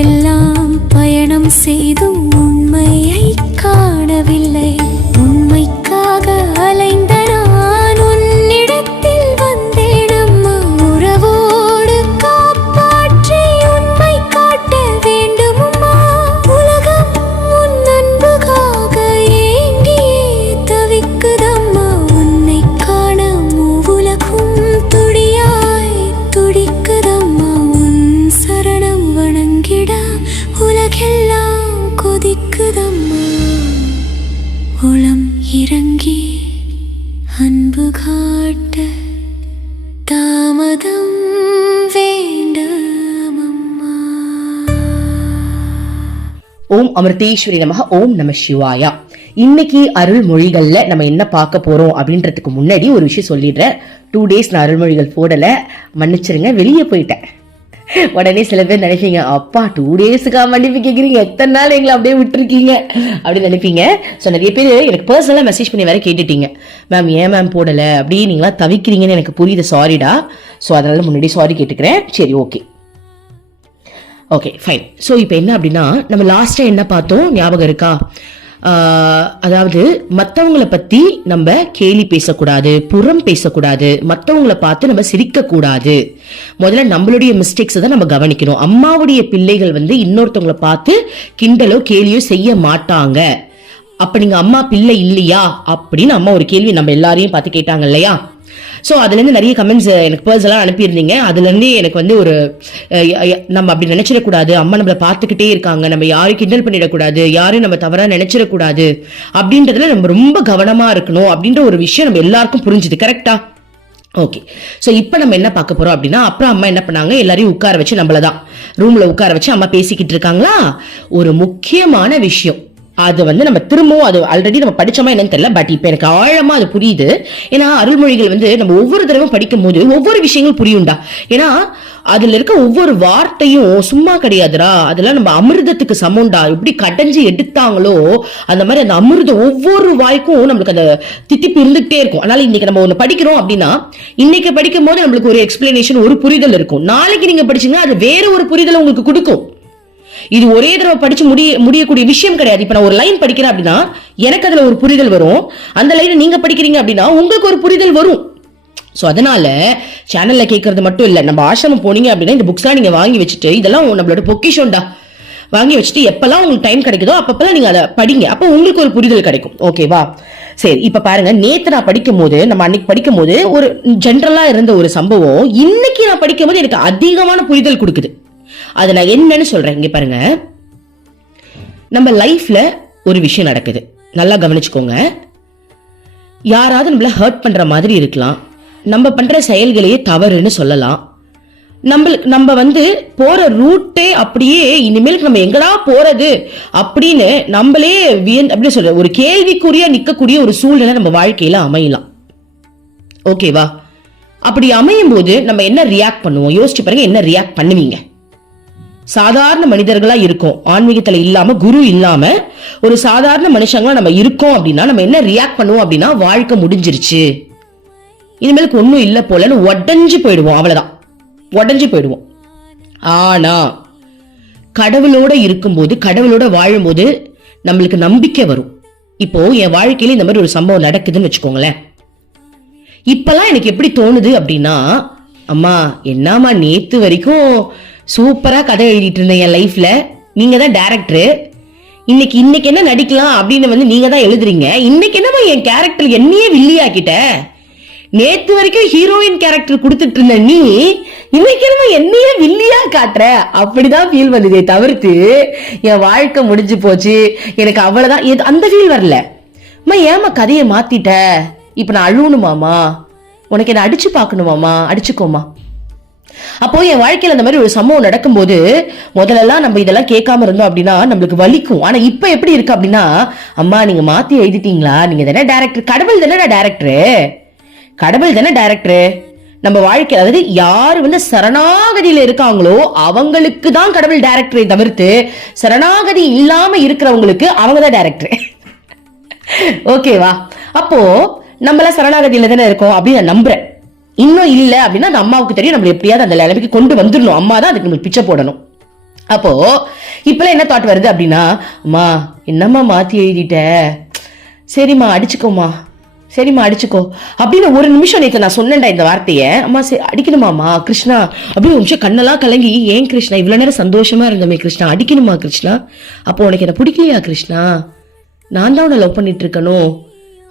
உலகெல்லாம் பயணம் செய்தும் உண்மையை காணவில்லை. உண்மைக்காக அலைந்த நான் உன்னிடத்தில் வந்தேன் அம்மா. உறவோடு காப்பாற்றி உண்மை காட்ட வேண்டும் அம்மா. உலகம் உன் அன்புக்காக ஏங்கியே தவிக்குதம்மா. உன்னை காண மூவுலகும் துடியாய் துடிக்குதம்மா. உன் சரணம் வணங்கிட உலகெல்லாம் கொதிக்குதம்மா. உளம் இறங்கி அன்பு காட்ட தாமதம் வேண்டாம் அம்மா. ஓம் அமிர்தேஸ்வரி நமக. ஓம் நம சிவாயா. இன்னைக்கு அருள்மொழிகள்ல நம்ம என்ன பார்க்க போறோம் அப்படின்றதுக்கு முன்னாடி ஒரு விஷயம் சொல்லிடுறேன். 2 days நான் அருள்மொழிகள் போடல, மன்னிச்சிருங்க, வெளியே போயிட்டேன். உடனே சில பேர் நினைப்பீங்க, அப்பா 2 daysக்கா மன்னிப்பு கேட்குறீங்க, எத்தனை நாள் எங்களை அப்படியே விட்டுருக்கீங்க அப்படின்னு நினைப்பீங்க. ஸோ நிறைய பேர் எனக்கு பர்சனலாக மெசேஜ் பண்ணி வேற கேட்டுட்டீங்க, மேம் ஏன் மேம் போடல அப்படி நீங்களா தவிக்கிறீங்கன்னு எனக்கு புரியுது, சாரிடா. ஸோ அதனால முன்னாடி சாரி கேட்டுக்கிறேன். சரி, ஓகே ஃபைன். ஸோ இப்போ என்ன அப்படின்னா, நம்ம லாஸ்ட்டாக என்ன பார்த்தோம் ஞாபகம் இருக்கா? அதாவது மற்றவங்களை பத்தி நம்ம கேலி பேசக்கூடாது, புறம் பேசக்கூடாது, மற்றவங்களை பார்த்து நம்ம சிரிக்க கூடாது. முதல்ல நம்மளுடைய மிஸ்டேக்ஸ் தான் நம்ம கவனிக்கணும். அம்மாவுடைய பிள்ளைகள் இன்னொருத்தவங்களை பார்த்து கிண்டலோ கேலியோ செய்ய மாட்டாங்க. அப்ப நீங்க அம்மா பிள்ளை இல்லையா அப்படின்னு அம்மா ஒரு கேள்வி நம்ம எல்லாரையும் பார்த்து கேட்டாங்க இல்லையா? ஸோ அதுலேருந்து நிறைய கமெண்ட்ஸ் எனக்கு பர்சனலாக அனுப்பியிருந்தீங்க. அதுலேருந்து எனக்கு ஒரு நம்ம அப்படி நினைச்சிடக்கூடாது, அம்மா நம்மளை பார்த்துக்கிட்டே இருக்காங்க, நம்ம யாரும் கிண்டல் பண்ணிடக்கூடாது, யாரும் நம்ம தவறாக நினைச்சிடக்கூடாது அப்படின்றதுல நம்ம ரொம்ப கவனமாக இருக்கணும் அப்படின்ற ஒரு விஷயம் நம்ம எல்லாருக்கும் புரிஞ்சுது. கரெக்டா? ஓகே. ஸோ இப்போ நம்ம என்ன பார்க்க போறோம் அப்படின்னா, அப்புறம் அம்மா என்ன பண்ணாங்க, எல்லாரையும் உட்கார வச்சு நம்மளதான் ரூம்ல உட்கார வச்சு அம்மா பேசிக்கிட்டு இருக்காங்களா, ஒரு முக்கியமான விஷயம் அது நம்ம திரும்பவும், அது ஆல்ரெடி நம்ம படிச்சோமா என்னன்னு தெரியல, பட் இப்ப எனக்கு ஆழமா அது புரியுது. ஏன்னா அருள்மொழிகள் நம்ம ஒவ்வொரு தடவை படிக்கும் போது ஒவ்வொரு விஷயங்கள் புரியும்டா. ஏன்னா அதுல இருக்க ஒவ்வொரு வார்த்தையும் சும்மா கிடையாதுடா, அதெல்லாம் நம்ம அமிர்தத்துக்கு சமம்டா. எப்படி கடைஞ்சி எடுத்தாங்களோ அந்த மாதிரி அந்த அமிர்தம் ஒவ்வொரு வாய்க்கும் நம்மளுக்கு அந்த தித்திப்பு இருந்துகிட்டே இருக்கும். அதனால இன்னைக்கு நம்ம ஒண்ணு படிக்கிறோம் அப்படின்னா, இன்னைக்கு படிக்கும் போது நம்மளுக்கு ஒரு எக்ஸ்பிளனேஷன், ஒரு புரிதல் இருக்கும். நாளைக்கு நீங்க படிச்சீங்கன்னா அது வேற ஒரு புரிதல் உங்களுக்கு கொடுக்கும். இது ஒரே தடவை படிச்சு முடியக்கூடிய விஷயம் கிடையாது. இப்ப நான் ஒரு லைன் படிக்கிறேன் அப்படின்னா எனக்கு அதுல ஒரு புரிதல் வரும், அந்த லைனை நீங்க படிக்கிறீங்க அப்படின்னா உங்களுக்கு ஒரு புரிதல் வரும். சோ அதனால சேனல்ல கேட்கறது மட்டும் இல்ல, நம்ம ஆசிரமம் போனீங்க அப்படின்னா இந்த புக்ஸ் எல்லாம் நீங்க வாங்கி வச்சுட்டு, இதெல்லாம் நம்மளோட பொக்கிஷம்டா, வாங்கி வச்சுட்டு எப்பெல்லாம் உங்களுக்கு டைம் கிடைக்குதோ அப்பப்பெல்லாம் நீங்க அதை படிங்க. அப்ப உங்களுக்கு ஒரு புரிதல் கிடைக்கும். ஓகேவா? சரி, இப்ப பாருங்க, நேத்து நான் படிக்கும் போது, நம்ம அன்னைக்கு படிக்கும் போது ஒரு ஜென்ரலா இருந்த ஒரு சம்பவம் இன்னைக்கு நான் படிக்கும் போது எனக்கு அதிகமான புரிதல் கொடுக்குது. அது நான் என்னன்னு சொல்றேன். இங்க பாருங்க, நம்ம லைஃப்ல ஒரு விஷயம் நடக்குது, நல்லா கவனிச்சுக்கோங்க. யாராவது நம்மள ஹர்ட் பண்ற மாதிரி இருக்கலாம், நம்ம பண்ற செயல்களையே தவறுன்னு சொல்லலாம், நம்ம போற ரூட்டே அப்படியே இனிமேலுக்கு நம்ம எங்கடா போறது அப்படின்னு நம்மளே அப்படி சொல்ற ஒரு கேள்விக்குறியா நிக்கக்கூடிய ஒரு சூழ்நிலை நம்ம வாழ்க்கையில அமையலாம். ஓகேவா? அப்படி அமையும் போது நம்ம என்ன ரியாக்ட் பண்ணுவோம் யோசிச்சு பாருங்க. என்ன ரியாக்ட் பண்ணுவீங்க? சாதாரண மனிதர்களா இருக்கும், ஆன்மீகத்துல இல்லாம, குரு இல்லாம ஒரு சாதாரண மனுஷங்களா நம்ம இருக்கோம் அப்படின்னா நம்ம என்ன ரியாக்ட் பண்ணுவோம் அப்படின்னா, வாழ்க்கை முடிஞ்சிருச்சு, இனிமேலுக்கு ஒண்ணும் இல்ல போலன்னு உடஞ்சு போயிடுவோம். அவ்வளவுதான், உடஞ்சு போயிடுவோம். ஆனா கடவுளோட இருக்கும்போது, கடவுளோட வாழும்போது நம்மளுக்கு நம்பிக்கை வரும். இப்போ என் வாழ்க்கையில இந்த மாதிரி ஒரு சம்பவம் நடக்குதுன்னு வச்சுக்கோங்களேன். இப்பெல்லாம் எனக்கு எப்படி தோணுது அப்படின்னா, அம்மா என்னம்மா நேத்து வரைக்கும் சூப்பரா கதை எழுதிட்டு இருந்தேன் என் லைஃப்ல, நீங்க தான் டைரக்டர், இன்னைக்கு என்ன நடிக்கலாம் அப்படின்னு நீங்க தான் எழுதுறீங்க, இன்னைக்கு என்னமா என் கேரக்டர் என்னையே வில்லியாக்கிட்ட, நேத்து வரைக்கும் ஹீரோயின் கேரக்டர் கொடுத்துட்டு இருந்த நீ இன்னைக்கு என்னமா என்னையே வில்லியா காட்டுற, அப்படிதான் ஃபீல் வந்ததே தவிர்த்து என் வாழ்க்கை முடிஞ்சு போச்சு எனக்கு அவ்வளவுதான் அந்த ஃபீல் வரல. அம்மா ஏமா கதையை மாத்திட்ட, இப்ப நான் அழுவணுமாமா, உனக்கு என்ன அடிச்சு பாக்கணுமாமா, அடிச்சுக்கோமா. அப்போ என் வாழ்க்கையில அந்த மாதிரி ஒரு சம்பவம் நடக்கும்போது முதல்லலாம் நம்ம இதெல்லாம் கேட்காம இருந்தோம் அப்படின்னா நம்மளுக்கு வலிக்கும். ஆனா இப்ப எப்படி இருக்கு அப்படின்னா, அம்மா நீங்க மாத்தி எழுதிட்டீங்களா, நீங்க தானே டைரக்டர், கடவுள் தானே டைரக்டர், கடவுள் தானே டைரக்டர். நம்ம வாழ்க்கை, அதாவது யாரு சரணாகதியில இருக்காங்களோ அவங்களுக்கு தான் கடவுள் டைரக்டரை தவிர்த்து சரணாகதி இல்லாம இருக்கிறவங்களுக்கு அவங்க தான் டைரக்டர். ஓகேவா? அப்போ நம்மள சரணாகதியில தானே இருக்கோம் அப்படின்னு நான் நம்புறேன். இன்னும் இல்ல அப்படின்னா அந்த அம்மாவுக்கு தெரியும், நம்ம எப்படியாவது அந்த நிலைமைக்கு கொண்டு வந்துடணும், அம்மா தான் அதுக்கு நம்ம பிச்சை போடணும். அப்போ இப்பெல்லாம் என்ன தாட் வருது அப்படின்னா, அம்மா என்னம்மா மாத்தி எழுதிட்ட, சரிம்மா அடிச்சுக்கோமா, சரிம்மா அடிச்சுக்கோ அப்படின்னு ஒரு நிமிஷம் நேற்று நான் சொன்னேன்டா இந்த வார்த்தையை. அம்மா சரி அடிக்கணுமாம்மா கிருஷ்ணா அப்படின்னு ஒரு நிமிஷம் கண்ணெல்லாம் கலங்கி, ஏன் கிருஷ்ணா இவ்வளவு நேரம் சந்தோஷமா இருந்தோமே கிருஷ்ணா, அடிக்கணுமா கிருஷ்ணா, அப்போ உனக்கு என்ன பிடிக்கலையா கிருஷ்ணா, நான் தான் உன்னை லவ் பண்ணிட்டு இருக்கணும்,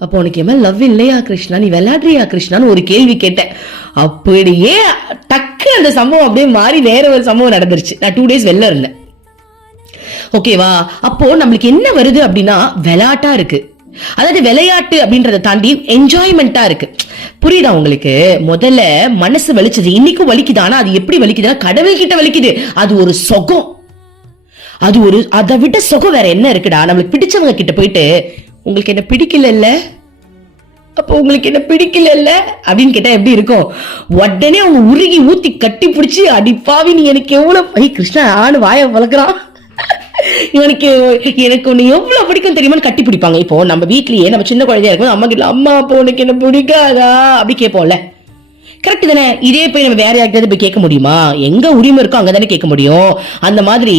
அப்போ உனக்கு என் மேல லவ் இல்லையா கிருஷ்ணா, நீ விளையாடுறியா கிருஷ்ணான்னு ஒரு கேள்வி கேட்டேன். அப்படியே டக்கு அந்த சம்பவம் அப்படியே மாறி வேற ஒரு சம்பவம் நடந்துருச்சு. நான் 2 days வெளில இருந்தேன். ஓகேவா? அப்போ நம்மளுக்கு என்ன வருது அப்படின்னா விளையாட்டா இருக்கு, அதாவது விளையாட்டு அப்படின்றத தாண்டி என்ஜாய்மெண்டா இருக்கு. புரியுதா உங்களுக்கு? முதல்ல மனசு வலிச்சது, இன்னைக்கும் வலிக்குது. ஆனா அது எப்படி வலிக்குதுன்னா கடவுள் கிட்ட வலிக்குது. அது ஒரு சுகம், அது ஒரு அதை விட சுகம் வேற என்ன இருக்குடா. நம்மளுக்கு பிடிச்சவங்க கிட்ட போயிட்டு உங்களுக்கு என்ன பிடிக்கல இல்ல, அப்போ உங்களுக்கு என்ன பிடிக்கல இல்ல அப்படின்னு கேட்டா எப்படி இருக்கும்? உடனே அவங்க உருகி ஊத்தி கட்டி பிடிச்சி, அடிப்பாவி நீ எனக்கு எவ்வளவு கிருஷ்ணா ஆணு வாய வளர்க்குறான், இவனுக்கு எனக்கு ஒண்ணு எவ்வளவு பிடிக்கும் தெரியுமான்னு கட்டி பிடிப்பாங்க. இப்போ நம்ம வீட்லயே நம்ம சின்ன குழந்தையா இருக்கும், அம்மா கிட்ட அம்மா அப்போ உனக்கு என்ன பிடிக்காதா அப்படி கேட்போம்ல, கரெக்ட் தானே? இதே போய் நம்ம வேற யார்கிட்ட போய் கேட்க முடியுமா? எங்க உரிமை இருக்கோ அங்கதானே கேட்க முடியும். அந்த மாதிரி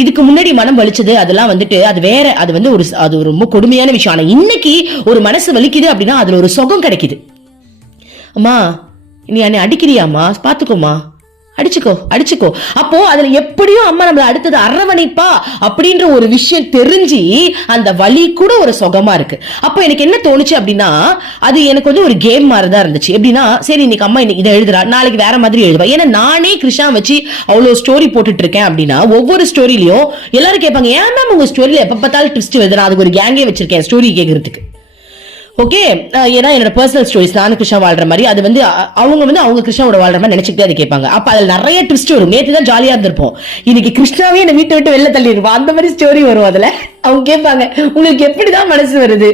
இதுக்கு முன்னாடி மனம் வலிச்சது அதெல்லாம் வந்துட்டு அது வேற, அது வந்து அது ரொம்ப கொடுமையான விஷயம். ஆனா இன்னைக்கு ஒரு மனசு வலிக்குது அப்படின்னா அதுல ஒரு சுகம் கிடைக்குது. அம்மா நீ என்னை அடிக்கிறியாமா, பாத்துக்கோமா, அடிச்சுக்கோ அடிச்சுக்கோ. அப்போ அதுல எப்படியும் அம்மா நம்மள அடுத்தது அரவணைப்பா அப்படின்ற ஒரு விஷயம் தெரிஞ்சு அந்த வலி கூட ஒரு சுகமா இருக்கு. அப்போ எனக்கு என்ன தோணுச்சு அப்படின்னா, அது எனக்கு வந்து ஒரு கேம் மாதிரிதான் இருந்துச்சு. எப்படின்னா, சரி இன்னைக்கு அம்மா இன்னைக்கு இதை எழுதுறா, நாளைக்கு வேற மாதிரி எழுதுவா. ஏன்னா நானே கிருஷ்ணா வச்சு அவ்வளவு ஸ்டோரி போட்டுட்டு இருக்கேன் அப்படின்னா ஒவ்வொரு ஸ்டோரியிலையும் எல்லாரும் கேட்பாங்க, ஏன் மேம் உங்க ஸ்டோரியில எப்ப பார்த்தாலும் ட்விஸ்ட் வருது. அதுக்கு ஒரு கேங்கே வச்சிருக்கேன் ஸ்டோரி கேட்கறதுக்கு. ஓகே, ஏன்னா என்னோட பர்சனல் ஸ்டோரிஸ் நானும் கிருஷ்ணா வாழ்ற மாதிரி, அது வந்து அவங்க கிருஷ்ணாவோட வாழ்ற மாதிரி நினைச்சுக்கிட்டே அதை கேட்பாங்க. அப்ப அதுல நிறைய ட்விஸ்ட் வரும். நேற்று தான் ஜாலியா இருந்திருப்போம், இன்னைக்கு கிருஷ்ணாவே என்ன வீட்டை விட்டு வெளில தள்ளி இருப்போம், அந்த மாதிரி ஸ்டோரி வரும். அதுல அவங்க கேட்பாங்க, உங்களுக்கு எப்படிதான் மனசு வருது,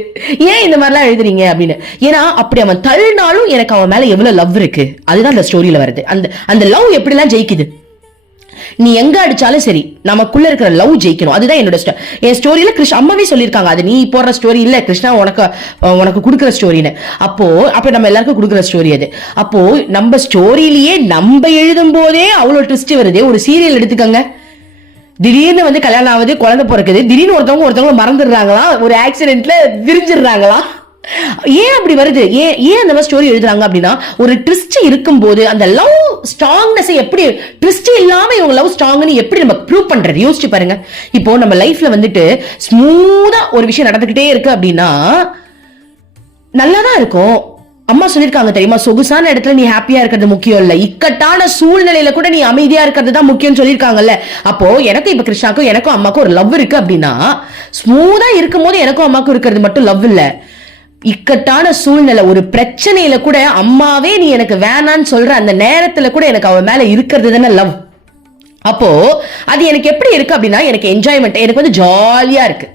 ஏன் இந்த மாதிரிலாம் எழுதுறீங்க அப்படின்னு. ஏன்னா அப்படி அவன் தள்ளினாலும் எனக்கு அவன் மேல எவ்வளவு லவ் இருக்கு, அதுதான் அந்த ஸ்டோரியில வருது. அந்த லவ் எப்படிலாம் ஜெயிக்குது. நீ எங்க அடிச்சாலும் சரி நமக்குள்ள இருக்கிற லவ் ஜெயிக்கணும். அதுதான் என்னோட என் ஸ்டோரியில கிருஷ்ணா அம்மாவே சொல்லியிருக்காங்க, அது நீ போடுற ஸ்டோரி இல்ல கிருஷ்ணா உனக்கு கொடுக்குற ஸ்டோரின்னு. அப்போ நம்ம எல்லாருக்கும் கொடுக்குற ஸ்டோரி அது. அப்போ நம்ம ஸ்டோரியிலேயே நம்ம எழுதும் போதே அவ்வளவு ட்விஸ்ட் வருது. ஒரு சீரியல் எடுத்துக்கங்க, திடீர்னு வந்து கல்யாணம் ஆகுது, குழந்தை பிறக்குது, திடீர்னு ஒருத்தவங்க மறந்துடுறாங்களா, ஒரு ஆக்சிடென்ட்ல விரிஞ்சிடுறாங்களா. ஏன் அப்படி வருது? ஏன் அந்த மாதிரி ஸ்டோரி எழுதுறாங்க அப்படின்னா, ஒரு ட்விஸ்ட் இருக்கும் போது அந்த லவ் ஸ்ட்ராங்னஸ் எப்படி, ட்விஸ்ட் இல்லாம இவங்க லவ் ஸ்ட்ராங்னு எப்படி நம்ம ப்ரூவ் பண்றது? யோசிச்சு பாருங்க. இப்போ நம்ம லைஃப்ல வந்துட்டு ஸ்மூதா ஒரு விஷயம் நடந்துகிட்டே இருக்கு அப்படின்னா நல்லாதான் இருக்கும். அம்மா சொல்லிருக்காங்க தெரியுமா, சொகுசான இடத்துல நீ ஹாப்பியா இருக்கிறது முக்கியம் இல்ல, இக்கட்டான சூழ்நிலையில கூட நீ அமைதியா இருக்கிறது தான் முக்கியம் சொல்லிருக்காங்கல்ல. அப்போ எனக்கும் இப்ப கிருஷ்ணாக்கும் எனக்கும் அம்மாக்கும் ஒரு லவ் இருக்கு அப்படின்னா, ஸ்மூதா இருக்கும் போது எனக்கும் அம்மாக்கும் இருக்கிறது மட்டும் லவ் இல்ல, இக்கட்டான சூழ்நிலை ஒரு பிரச்சனையில கூட அம்மாவே நீ எனக்கு வேணான்னு சொல்ற அந்த நேரத்துல கூட எனக்கு அவ மேல இருக்கிறது தானே லவ். அப்போ அது எனக்கு எப்படி இருக்கு அப்படின்னா, எனக்கு என்ஜாய்மெண்ட், எனக்கு வந்து ஜாலியா இருக்கு,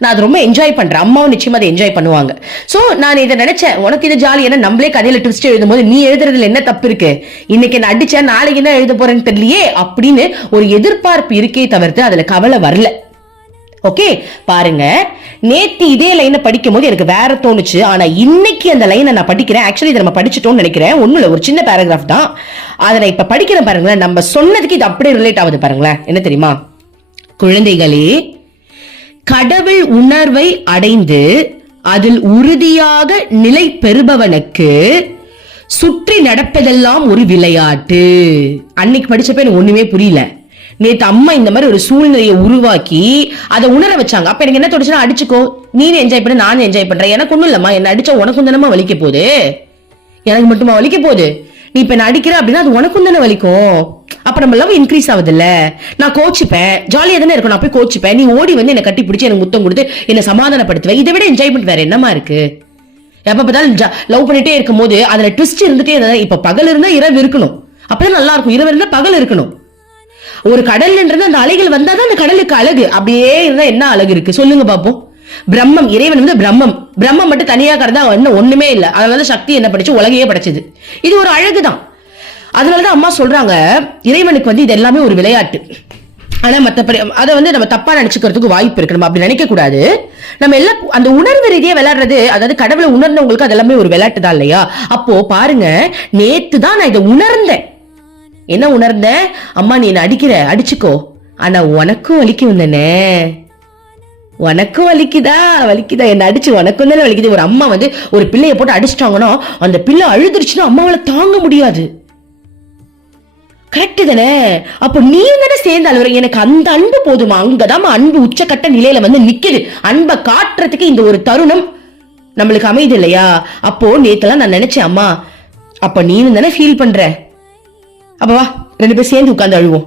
நான் அது ரொம்ப என்ஜாய் பண்றேன். அம்மாவும் நிச்சயமா அதை என்ஜாய் பண்ணுவாங்க. சோ நான் இதை நினைச்சேன், உனக்கு இது ஜாலி, ஏன்னா நம்மளே கதையில ட்விஸ்ட் எழுதும் போது நீ எழுதுறதுல என்ன தப்பு இருக்கு, இன்னைக்கு என்ன அடிச்சேன் நாளைக்கு என்ன எழுத போறேன்னு தெரியலையே அப்படின்னு ஒரு எதிர்பார்ப்பு இருக்கே தவிர்த்து அதுல கவலை வரல. ஓகே பாருங்க, நேத்து இதே லைனை படிக்கும் போது எனக்கு வேற தோணுச்சு, ஆனா இன்னைக்கு அந்த லைனை நான் படிக்கிறேன். ஆக்சுவலி இதை நம்ம படிச்சுட்டோம்னு நினைக்கிறேன், ஒண்ணும் இல்ல, ஒரு சின்ன பேராகிராஃப் தான், அதை நான் இப்ப படிக்கிறேன் பாருங்களேன். நம்ம சொன்னதுக்கு இது அப்படியே ரிலேட் ஆகுது பாருங்களேன். என்ன தெரியுமா, குழந்தைகளே, கடவுள் உணர்வை அடைந்து அதில் உறுதியாக நிலை பெறுபவனுக்கு சுற்றி நடப்பதெல்லாம் ஒரு விளையாட்டு. அன்னைக்கு படிச்சப்ப எனக்கு ஒண்ணுமே புரியல. நேத்து அம்மா இந்த மாதிரி ஒரு சூழ்நிலையை உருவாக்கி அதை உணர வச்சாங்க. அப்ப எனக்கு என்ன தோணுச்சுன்னா, அடிச்சுக்கோ, நீனு என்ஜாய் பண்ண, நானும் என்ஜாய் பண்றேன், எனக்கு ஒண்ணும் இல்லம்மா, என்ன அடிச்சா உனக்கும் தானமா வலிக்க போகுது, எனக்கு மட்டுமா வலிக்க போகுது, நீ இப்ப என்ன அடிக்கிற அப்படின்னா அது உனக்கும் தானே வலிக்கும். அப்ப நம்ம லவ் இன்க்ரீஸ் ஆகுது இல்ல. நான் கோச்சிப்பேன், ஜாலியா தானே இருக்கும், நான் போய் கோச்சிப்பேன், நீ ஓடி வந்து என்ன கட்டி பிடிச்சி எனக்கு முத்தம் கொடுத்து என்ன சமாதானப்படுத்துவேன். இதை விட என்ஜாய்மெண்ட் வேற என்னமா இருக்கு? எப்ப பார்த்தாலும் லவ் பண்ணிட்டே இருக்கும் போது அதுல ட்விஸ்ட் இருந்துட்டே இருந்தா, இப்ப பகல் இருந்தா இரவு இருக்கணும், அப்பதான் நல்லா இருக்கும், இரவு இருந்தா பகல் இருக்கணும். ஒரு கடல்ன்றது அந்த அலைகள் வந்தாதான் அந்த கடலுக்கு அழகு. அப்படியே இருந்தா என்ன அழகு இருக்கு சொல்லுங்க பாப்போம். பிரம்மம், இறைவன் வந்து பிரம்மம் மட்டும் தனியா கடந்தா ஒண்ணுமே இல்ல. அதனால சக்தி என்ன படிச்சு உலகையே படைச்சது. இது ஒரு அழகுதான். அதனாலதான் அம்மா சொல்றாங்க, இறைவனுக்கு வந்து இது எல்லாமே ஒரு விளையாட்டு. ஆனா மத்தபடி அதை வந்து நம்ம தப்பா நினைச்சுக்கிறதுக்கு வாய்ப்பு இருக்கு. நம்ம அப்படி நினைக்க கூடாது. நம்ம எல்லாம் அந்த உணர்வு ரீதியா விளையாடுறது, அதாவது கடவுளை உணர்ந்தவங்களுக்கு அது எல்லாமே ஒரு விளையாட்டு தான் இல்லையா. அப்போ பாருங்க, நேத்து தான் நான் இதை உணர்ந்தேன். என்ன உணர்ந்தேன்? அம்மா நீ என்ன அடிக்கிற, அடிச்சுக்கோ, ஆனா உனக்கும் வலிக்கும் தானே, உனக்கும் வலிக்குதா என்ன அடிச்சு உனக்கும் தானே வலிக்குது. ஒரு அம்மா வந்து ஒரு பிள்ளைய போட்டு அடிச்சிட்டாங்கன்னா அந்த பிள்ளை அழுதுருச்சுன்னா அம்மாவால தாங்க முடியாது. கரெக்ட் தானே? அப்ப நீங்க தானே சேர்ந்து அழுவுற. எனக்கு அந்த அன்பு போதுமா? அங்கதான் அன்பு உச்சக்கட்ட நிலையில வந்து நிக்குது. அன்பை காட்டுறதுக்கு இந்த ஒரு தருணம் நம்மளுக்கு அமைது இல்லையா? அப்போ நேத்தெல்லாம் நான் நினைச்சேன், அம்மா அப்ப நீனு தானே ஃபீல் பண்ற, அப்ப வா 2 பேரும் சேர்ந்து உட்கார்ந்து அழுவோம்.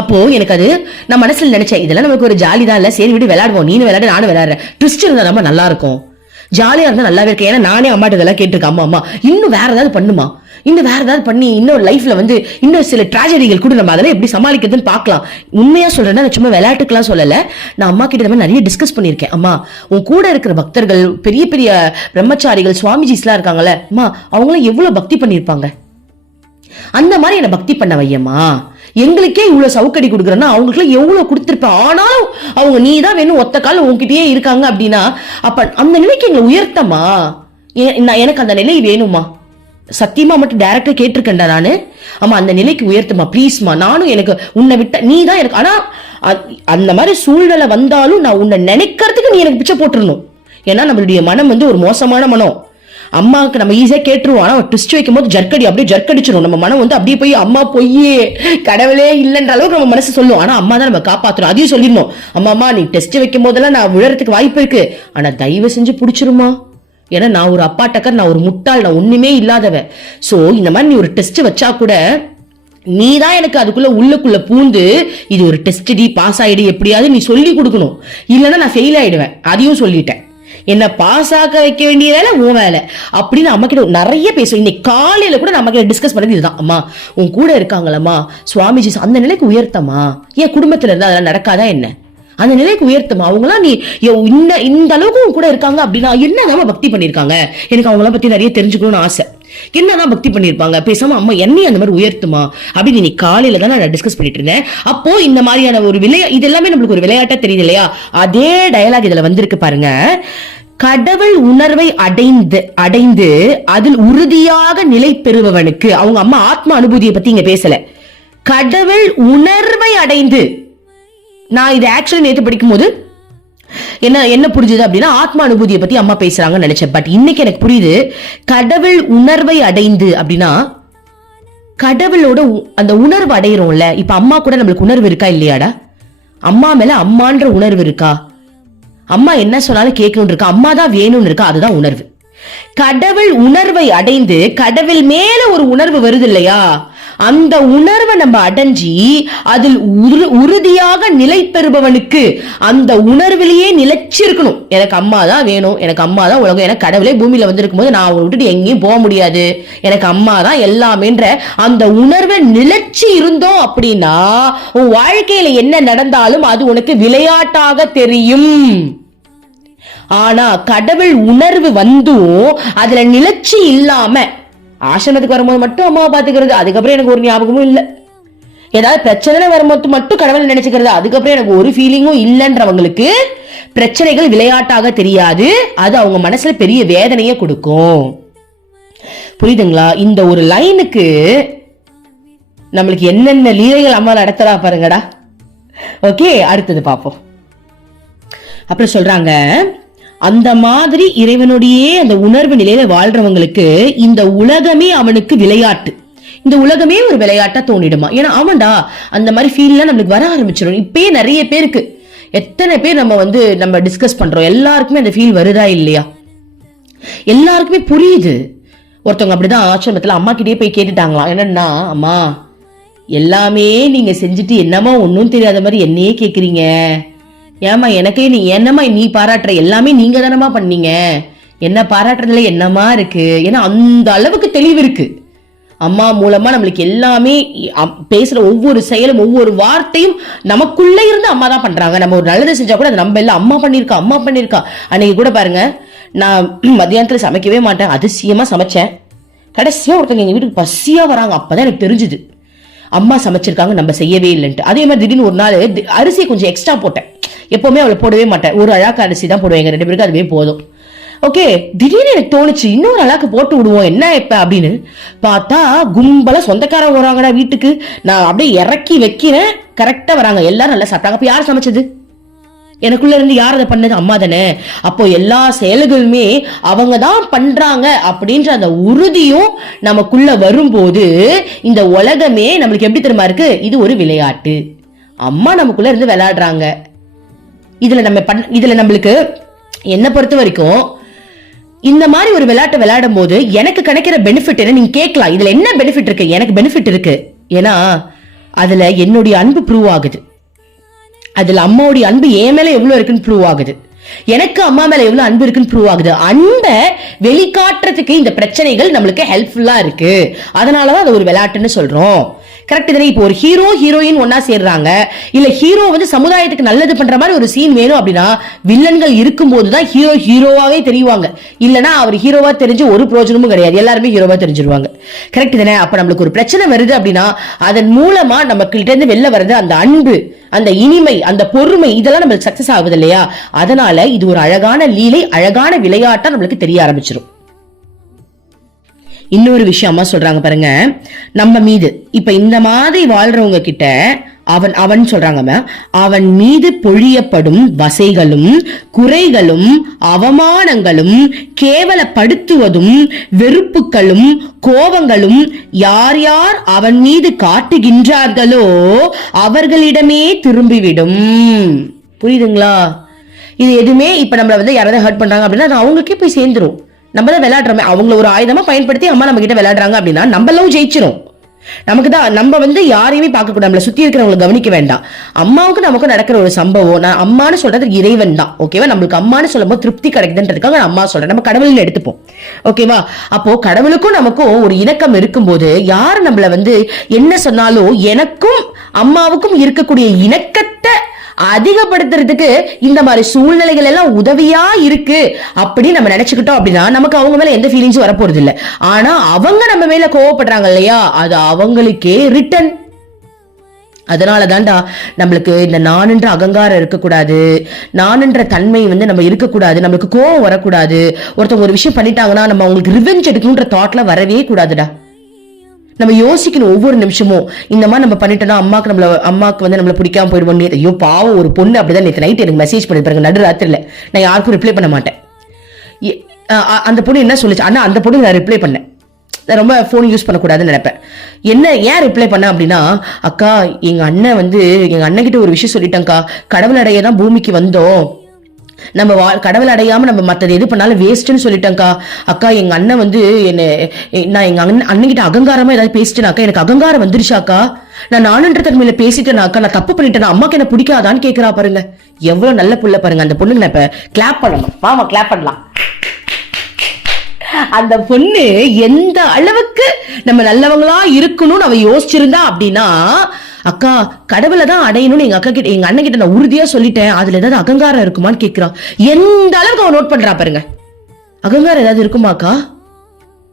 அப்போ எனக்கு அது நான் மனசுல நினைச்சேன், இதெல்லாம் நமக்கு ஒரு ஜாலி தான் இல்ல, சரி விட்டு விளையாடுவோம், நீனு விளையாடு நானும் விளையாடுறேன். ட்விஸ்ட் இருந்தா நம்ம நல்லா இருக்கும், ஜாலியா இருந்தா நல்லாவே இருக்கு. ஏன்னா நானே அம்மாட்ட இதெல்லாம் கேட்டிருக்கேன், அம்மா இன்னும் வேற ஏதாவது பண்ணுமா, இன்னும் வேற ஏதாவது பண்ணி இன்னொரு லைஃப்ல வந்து இன்னும் சில ட்ராஜடிகள் கூட நம்ம அதெல்லாம் எப்படி சமாளிக்கிறதுன்னு பார்க்கலாம். உண்மையா சொல்றேன்னா சும்மா விளையாட்டுக்கெல்லாம் சொல்லல, நான் அம்மா கிட்ட நிறைய டிஸ்கஸ் பண்ணிருக்கேன். அம்மா உன் கூட இருக்கிற பக்தர்கள் பெரிய பெரிய பிரம்மச்சாரிகள் சுவாமிஜிஸ் எல்லாம் இருக்காங்கல்ல, அம்மா அவங்களும் எவ்வளவு பக்தி பண்ணிருப்பாங்க, அந்த மாதிரி என்ன பக்தி பண்ண வையம்மா. எங்களுக்கே இவ்வளவு சவுக்கடி கொடுக்குறேன்னா அவங்களுக்கு எவ்வளவு கொடுத்திருப்பேன். ஆனாலும் அவங்க நீ தான் வேணும் ஒத்த கால உங்ககிட்டயே இருக்காங்க அப்படின்னா அப்ப அந்த நிலைக்கு எங்களை உயர்த்தமா, எனக்கு அந்த நிலை வேணுமா. சத்தியமா மட்டும் டைரக்டா கேட்டிருக்கேன்டா நானு, ஆமா அந்த நிலைக்கு உயர்த்துமா ப்ளீஸ்மா. நானும் எனக்கு உன்னை விட்ட நீ தான் எனக்கு, ஆனா அந்த மாதிரி சூழ்நிலை வந்தாலும் நான் உன்னை நினைக்கிறதுக்கு நீ எனக்கு பிச்சை போட்டுருணும். ஏன்னா நம்மளுடைய மனம் வந்து ஒரு மோசமான மனம். அம்மாவுக்கு நம்ம ஈஸியா கேட்டுருவோம், ஆனா ட்விஸ்ட் வைக்கும் போது ஜர்க்கடி அப்படியே ஜர்க்கடிச்சிடும். நம்ம மனம் வந்து அப்படியே போய் அம்மா பொய்யே கடவுளே இல்லைன்ற அளவுக்கு நம்ம மனசு சொல்லும். ஆனா அம்மா தான் நம்ம காப்பாற்றணும். அதையும் சொல்லிடணும், அம்மா நீ டெஸ்ட் வைக்கும் போதெல்லாம் நான் விழறதுக்கு வாய்ப்பு இருக்கு, ஆனா தயவு செஞ்சு பிடிச்சிருமா. ஏன்னா நான் ஒரு அப்பா டக்கர், நான் ஒரு முட்டாள், நான் ஒண்ணுமே இல்லாதவ. சோ இந்த மாதிரி நீ ஒரு டெஸ்ட் வச்சா கூட நீ தான் எனக்கு அதுக்குள்ள உள்ளுக்குள்ள பூந்து இது ஒரு டெஸ்ட் டி பாஸ் ஆயிடு எப்படியாவது நீ சொல்லி கொடுக்கணும், இல்லைன்னா நான் ஃபெயில் ஆயிடுவேன். அதையும் சொல்லிட்டேன். என்ன பாஸ் ஆக்க வைக்க வேண்டிய வேலை உன் வேலை அப்படின்னு அம்மா கிட்ட நிறைய பேசுவோம். இன்னைக்கு காலையில கூட நம்ம கிட்ட டிஸ்கஸ் பண்ணது இதுதான், அம்மா உன் கூட இருக்காங்களம்மா சுவாமிஜி அந்த நிலைக்கு உயர்த்தமா. என் குடும்பத்துல இருந்தா அதெல்லாம் நடக்காதா என்ன, அந்த நிலைக்கு உயர்த்தமா. அவங்களாம் நீ இந்த அளவுக்கு உன் கூட இருக்காங்க அப்படின்னா என்னதான் பக்தி பண்ணிருக்காங்க, எனக்கு அவங்கள பத்தி நிறைய தெரிஞ்சுக்கணும்னு ஆசை. என்னதான் பக்தி பண்ணிருப்பாங்க, பேசாம அம்மா என்னையும் அந்த மாதிரி உயர்த்துமா அப்படின்னு இன்னைக்கு காலையில தான் நான் டிஸ்கஸ் பண்ணிட்டு இருந்தேன். அப்போ இந்த மாதிரியான ஒரு இது எல்லாமே நம்மளுக்கு ஒரு விளையாட்டா தெரியுது இல்லையா? அதே டயலாக் இதுல வந்திருக்கு பாருங்க. கடவுள் உணர்வை அடைந்து அதில் உறுதியாக நிலை பெறுபவனுக்கு, அவங்க அம்மா ஆத்ம அனுபூதியை பத்தி இங்க பேசல, கடவுள் உணர்வை அடைந்து. நான் இதை ஆக்சுவலி நேற்று படிக்கும் போது என்ன புரிஞ்சுது அப்படின்னா ஆத்ம அனுபூதியை பத்தி அம்மா பேசுறாங்கன்னு நினைச்சேன். பட் இன்னைக்கு எனக்கு புரியுது, கடவுள் உணர்வை அடைந்து அப்படின்னா கடவுளோட அந்த உணர்வு அடையிறோம்ல. இப்ப அம்மா கூட நம்மளுக்கு உணர்வு இருக்கா இல்லையாடா? அம்மா மேல அம்மான்ற உணர்வு இருக்கா? அம்மா என்ன சொன்னாலும் கேட்கணும் இருக்கா? அம்மா தான் வேணும்னு இருக்கா? அதுதான் உணர்வு. கடவுள் உணர்வை அடைந்து கடவுள் மேல ஒரு உணர்வு வருது இல்லையா? அந்த உணர்வை நம்ம அடைஞ்சி அதில் உறுதியாக நிலை பெறுபவனுக்கு அந்த உணர்விலேயே நிலைச்சிருக்கணும். எனக்கு அம்மா தான் வேணும், எனக்கு அம்மா தான் உலகம், எனக்கு கடவுளே பூமியில வந்திருக்கும் போது நான் விட்டுட்டு எங்கேயும் போக முடியாது, எனக்கு அம்மா தான் எல்லாமேன்ற அந்த உணர்வை நிலைச்சி இருந்தோம் அப்படின்னா உன் வாழ்க்கையில என்ன நடந்தாலும் அது உனக்கு விளையாட்டாக தெரியும். ஆனா கடவுள் உணர்வு வந்தும் அதுல நிலைச்சி இல்லாம ஆசிரமத்துக்கு வரும்போது மட்டும் அம்மாவை பாத்துக்கிறது, அதுக்கப்புறம் எனக்கு ஒரு ஞாபகமும் இல்லை. ஏதாவது பிரச்சனை வரும்போது மட்டும் கடவுள் நினைச்சுக்கிறது, அதுக்கப்புறம் எனக்கு ஒரு ஃபீலிங்கும் இல்லைன்றவங்களுக்கு பிரச்சனைகள் விளையாட்டாக தெரியாது, அது அவங்க மனசுல பெரிய வேதனையை கொடுக்கும். புரியுதுங்களா? இந்த ஒரு லைனுக்கு நம்மளுக்கு என்னென்ன லீலைகள் அம்மா நடத்துறா பாருங்கடா. ஓகே, அடுத்தது பார்ப்போம். அப்புறம் சொல்றாங்க, அந்த மாதிரி இறைவனுடைய அந்த உணர்வு நிலையில வாழ்றவங்களுக்கு இந்த உலகமே அவனுக்கு விளையாட்டு, இந்த உலகமே ஒரு விளையாட்டா தோணிடுமா. ஏன்னா அவன்டா அந்த மாதிரி ஃபீல்லாம் நம்மளுக்கு வர ஆரம்பிச்சிடும். இப்பயே நிறைய பேருக்கு, எத்தனை பேர் நம்ம டிஸ்கஸ் பண்றோம், எல்லாருக்குமே அந்த ஃபீல் வருதா இல்லையா? எல்லாருக்குமே புரியுது. ஒருத்தவங்க அப்படிதான் ஆசிரமத்துல அம்மா கிட்டே போய் கேட்டுட்டாங்களாம், என்னன்னா அம்மா எல்லாமே நீங்க செஞ்சுட்டு என்னமா ஒன்னும் தெரியாத மாதிரி என்னையே கேக்குறீங்க, ஏமா எனக்கே நீ என்னமா நீ பாராட்டுற, எல்லாமே நீங்க தானமா பண்ணீங்க, என்ன பாராட்டுறதுல என்னமா இருக்கு. ஏன்னா அந்த அளவுக்கு தெளிவு இருக்கு அம்மா மூலமா. நம்மளுக்கு எல்லாமே பேசுற ஒவ்வொரு செயலும் ஒவ்வொரு வார்த்தையும் நமக்குள்ள இருந்து அம்மா தான் பண்றாங்க. நம்ம ஒரு நல்லது செஞ்சா கூட நம்ம எல்லாம் அம்மா பண்ணிருக்கா. அன்னைக்கு கூட பாருங்க, நான் மத்தியானத்துல சமைக்கவே மாட்டேன், அதிசயமா சமைச்சேன். கடைசியா ஒருத்தங்க எங்க வீட்டுக்கு பசியா வராங்க, அப்பதான் எனக்கு தெரிஞ்சுது அம்மா சமைச்சிருக்காங்க, நம்ம செய்யவே இல்லைன்ட்டு. அதே மாதிரி திடீர்னு ஒரு நாள் அரிசியை கொஞ்சம் எக்ஸ்ட்ரா போட்டேன். எப்பவுமே அவளை போடவே மாட்டேன், ஒரு அழாக்கு அரிசி தான் போடுவேன், 2 பேருக்கு அதுவே போதும். ஓகே, திடீர்னு எனக்கு தோணுச்சு இன்னொரு அழகு போட்டு விடுவோம் என்ன இப்ப அப்படின்னு பார்த்தா கும்பல சொந்தக்காரங்க வராங்கடா வீட்டுக்கு. நான் அப்படியே இறக்கி வைக்கிறேன், கரெக்டா வராங்க, எல்லாரும் நல்லா சாப்பிட்டாங்க. அப்ப யார் சமைச்சது? எனக்குள்ள இருந்து யார் அதை பண்ணது? அம்மா தானே. அப்போ எல்லா செயல்களுமே அவங்க தான் பண்றாங்க அப்படின்ற அந்த உறுதியும் நமக்குள்ள வரும்போது இந்த உலகமே நம்மளுக்கு எப்படி தெரியுமா இருக்கு? இது ஒரு விளையாட்டு, அம்மா நமக்குள்ள இருந்து விளையாடுறாங்க. இதுல நம்மளுக்கு என்ன பொறுத்த வரைக்கும் இந்த மாதிரி ஒரு விளையாட்டு விளையாடும் போது எனக்கு கிடைக்கிற பெனிஃபிட் என்ன நீங்க கேட்கலாம். இதுல என்ன பெனிஃபிட் இருக்கு? எனக்கு பெனிஃபிட் இருக்கு. ஏன்னா அதுல என்னுடைய அன்பு ப்ரூவ் ஆகுது, அதுல அம்மாவுடைய அன்பு என் மேல எவ்வளவு இருக்குன்னு ப்ரூவ் ஆகுது, எனக்கு அம்மா மேல எவ்வளவு அன்பு இருக்குன்னு ப்ரூவ் ஆகுது. அன்பை வெளிக்காட்டுறதுக்கு இந்த பிரச்சனைகள் நம்மளுக்கு ஹெல்ப்ஃபுல்லா இருக்கு. அதனாலதான் அது ஒரு விளையாட்டுன்னு சொல்றோம். கரெக்ட் தானே? இப்போ ஒரு ஹீரோ ஹீரோயின் ஒன்னா சேர்றாங்க, இல்ல ஹீரோ வந்து சமுதாயத்துக்கு நல்லது பண்ற மாதிரி ஒரு சீன் வேணும் அப்படின்னா வில்லன்கள் இருக்கும் போதுதான் ஹீரோ ஹீரோவாவே தெரியுவாங்க. இல்லனா அவர் ஹீரோவா தெரிஞ்சு ஒரு பிரோஜனமும் கிடையாது, எல்லாருமே ஹீரோவா தெரிஞ்சிருவாங்க. கரெக்ட் தானே? அப்ப நம்மளுக்கு ஒரு பிரச்சனை வருது அப்படின்னா அதன் மூலமா நம்ம கிட்ட இருந்து வெளில வருது அந்த அன்பு, அந்த இனிமை, அந்த பொறுமை, இதெல்லாம் நம்மளுக்கு சக்சஸ் ஆகுது இல்லையா? அதனால இது ஒரு அழகான லீலை, அழகான விளையாட்டா நம்மளுக்கு தெரிய ஆரம்பிச்சிடும். இன்னொரு விஷயம் அம்மா சொல்றாங்க பாருங்க, நம்ம மீது இப்ப இந்த மாதிரி வாழ்றவங்க கிட்ட அவன் சொல்றாங்க, அவன் மீது பொழியப்படும் வசைகளும் குறைகளும் அவமானங்களும் கேவலப்படுத்துவதும் வெறுப்புகளும் கோபங்களும் யார் யார் அவன் மீது காட்டுகின்றார்களோ அவர்களிடமே திரும்பிவிடும். புரியுதுங்களா? இது எதுவுமே இப்ப நம்மள வந்து யாராவது ஹர்ட் பண்றாங்க அப்படின்னா அது அவங்களுக்கே போய் சேர்ந்துரும். நம்ம தான் விளையாடுறோமே, அவங்கள ஒரு ஆயுதமா பயன்படுத்தி அம்மா நம்ம கிட்ட விளையாடுறாங்க அப்படின்னா நம்ம லவ் ஜெயிச்சிரும். நமக்கு தான் நம்ம வந்து யாரையுமே பார்க்க கூடாது, நம்மள சுத்தி இருக்கிறவங்களை கவனிக்க வேண்டாம். அம்மாவுக்கு நமக்கு நடக்கிற ஒரு சம்பவம், நான் அம்மானு சொல்றது இறைவன் தான். ஓகேவா? நம்மளுக்கு அம்மானு சொல்லும்போது திருப்தி கிடைக்குதுன்றதுக்காக நான் அம்மா சொல்றேன், நம்ம கடவுள்னு எடுத்துப்போம். ஓகேவா? அப்போ கடவுளுக்கும் நமக்கும் ஒரு இணக்கம் இருக்கும்போது யாரு நம்மள வந்து என்ன சொன்னாலும் எனக்கும் அம்மாவுக்கும் இருக்கக்கூடிய இணக்கத்தை அதிகப்படுத்துறதுக்கு இந்த மாதிரி சூழ்நிலைகள் எல்லாம் உதவியா இருக்கு அப்படின்னு நம்ம நினைச்சுக்கிட்டோம் அப்படின்னா நமக்கு அவங்க மேல எந்த ஃபீலிங்ஸும் வரப்போறது இல்லை. ஆனா அவங்க நம்ம மேல கோவப்படுறாங்க இல்லையா, அது அவங்களுக்கே ரிட்டன். அதனாலதான்டா நம்மளுக்கு இந்த நானுன்ற அகங்காரம் இருக்கக்கூடாது, நானுன்ற தன்மை வந்து நம்ம இருக்கக்கூடாது, நம்மளுக்கு கோவம் வரக்கூடாது. ஒருத்தவங்க ஒரு விஷயம் பண்ணிட்டாங்கன்னா நம்ம அவங்களுக்கு ரிவெஞ்ச் எடுக்கணும்ன்ற தாட்ல வரவே கூடாதுடா. நம்ம யோசிக்கணும் ஒவ்வொரு நிமிஷமும், இந்த மாதிரி நம்ம பண்ணிட்டோம்னா அம்மாக்கு வந்து நம்மள பிடிக்காம போயிடுவோம். ஐயோ பாவம், ஒரு பொண்ணு அப்படிதான் நேற்று நைட் எனக்கு மெசேஜ் பண்ணி பாருங்க, நடுராத்திரில. நான் யாருக்கும் ரிப்ளை பண்ண மாட்டேன். அந்த பொண்ணு என்ன சொல்லுச்சு, அண்ணா அந்த பொண்ணு நான் ரிப்ளை பண்ணேன், ரொம்ப போன் யூஸ் பண்ணக்கூடாதுன்னு நினைப்பேன். என்ன ஏன் ரிப்ளை பண்ண அப்படின்னா, அக்கா எங்க அண்ணன் கிட்ட ஒரு விஷயம் சொல்லிட்டேன்க்கா, கடவுள் அடைய தான் பூமிக்கு வந்தோம், நம்ம கடவுள் அடையாம நம்ம மத்தது எது பண்ணாலும் வேஸ்ட்னு சொல்லிட்டேன்க்கா. அக்கா எங்க அண்ணன் வந்து நான் எங்க அண்ணன் கிட்ட அகங்காரமா ஏதாவது பேசிட்டேனாக்கா, எனக்கு அகங்காரம் வந்துருச்சாக்கா, நான் நானுன்ற தன்மையில பேசிட்டேனாக்கா, நான் தப்பு பண்ணிட்டேன், அம்மாக்கு என்ன பிடிக்காதான்னு கேக்குறா பாருங்க. எவ்வளவு நல்ல புள்ள பாருங்க. அந்த பொண்ணுங்க இப்ப கிளாப் பண்ணணும், வாமா கிளாப் பண்ணலாம். அந்த பொண்ணு எந்த அளவுக்கு நம்ம நல்லவங்களா இருக்கணும்னு அவ யோசிச்சிருந்தா அப்படின்னா, அக்கா கடவுளை தான் அடையணும்னு எங்க அண்ணன் கிட்ட நான் உறுதியா சொல்லிட்டேன், அதுல ஏதாவது அகங்காரம் இருக்குமான்னு கேக்குறான். எந்த அளவுக்கு அவன் நோட் பண்றா பாருங்க. அகங்காரம் ஏதாவது இருக்குமாக்கா?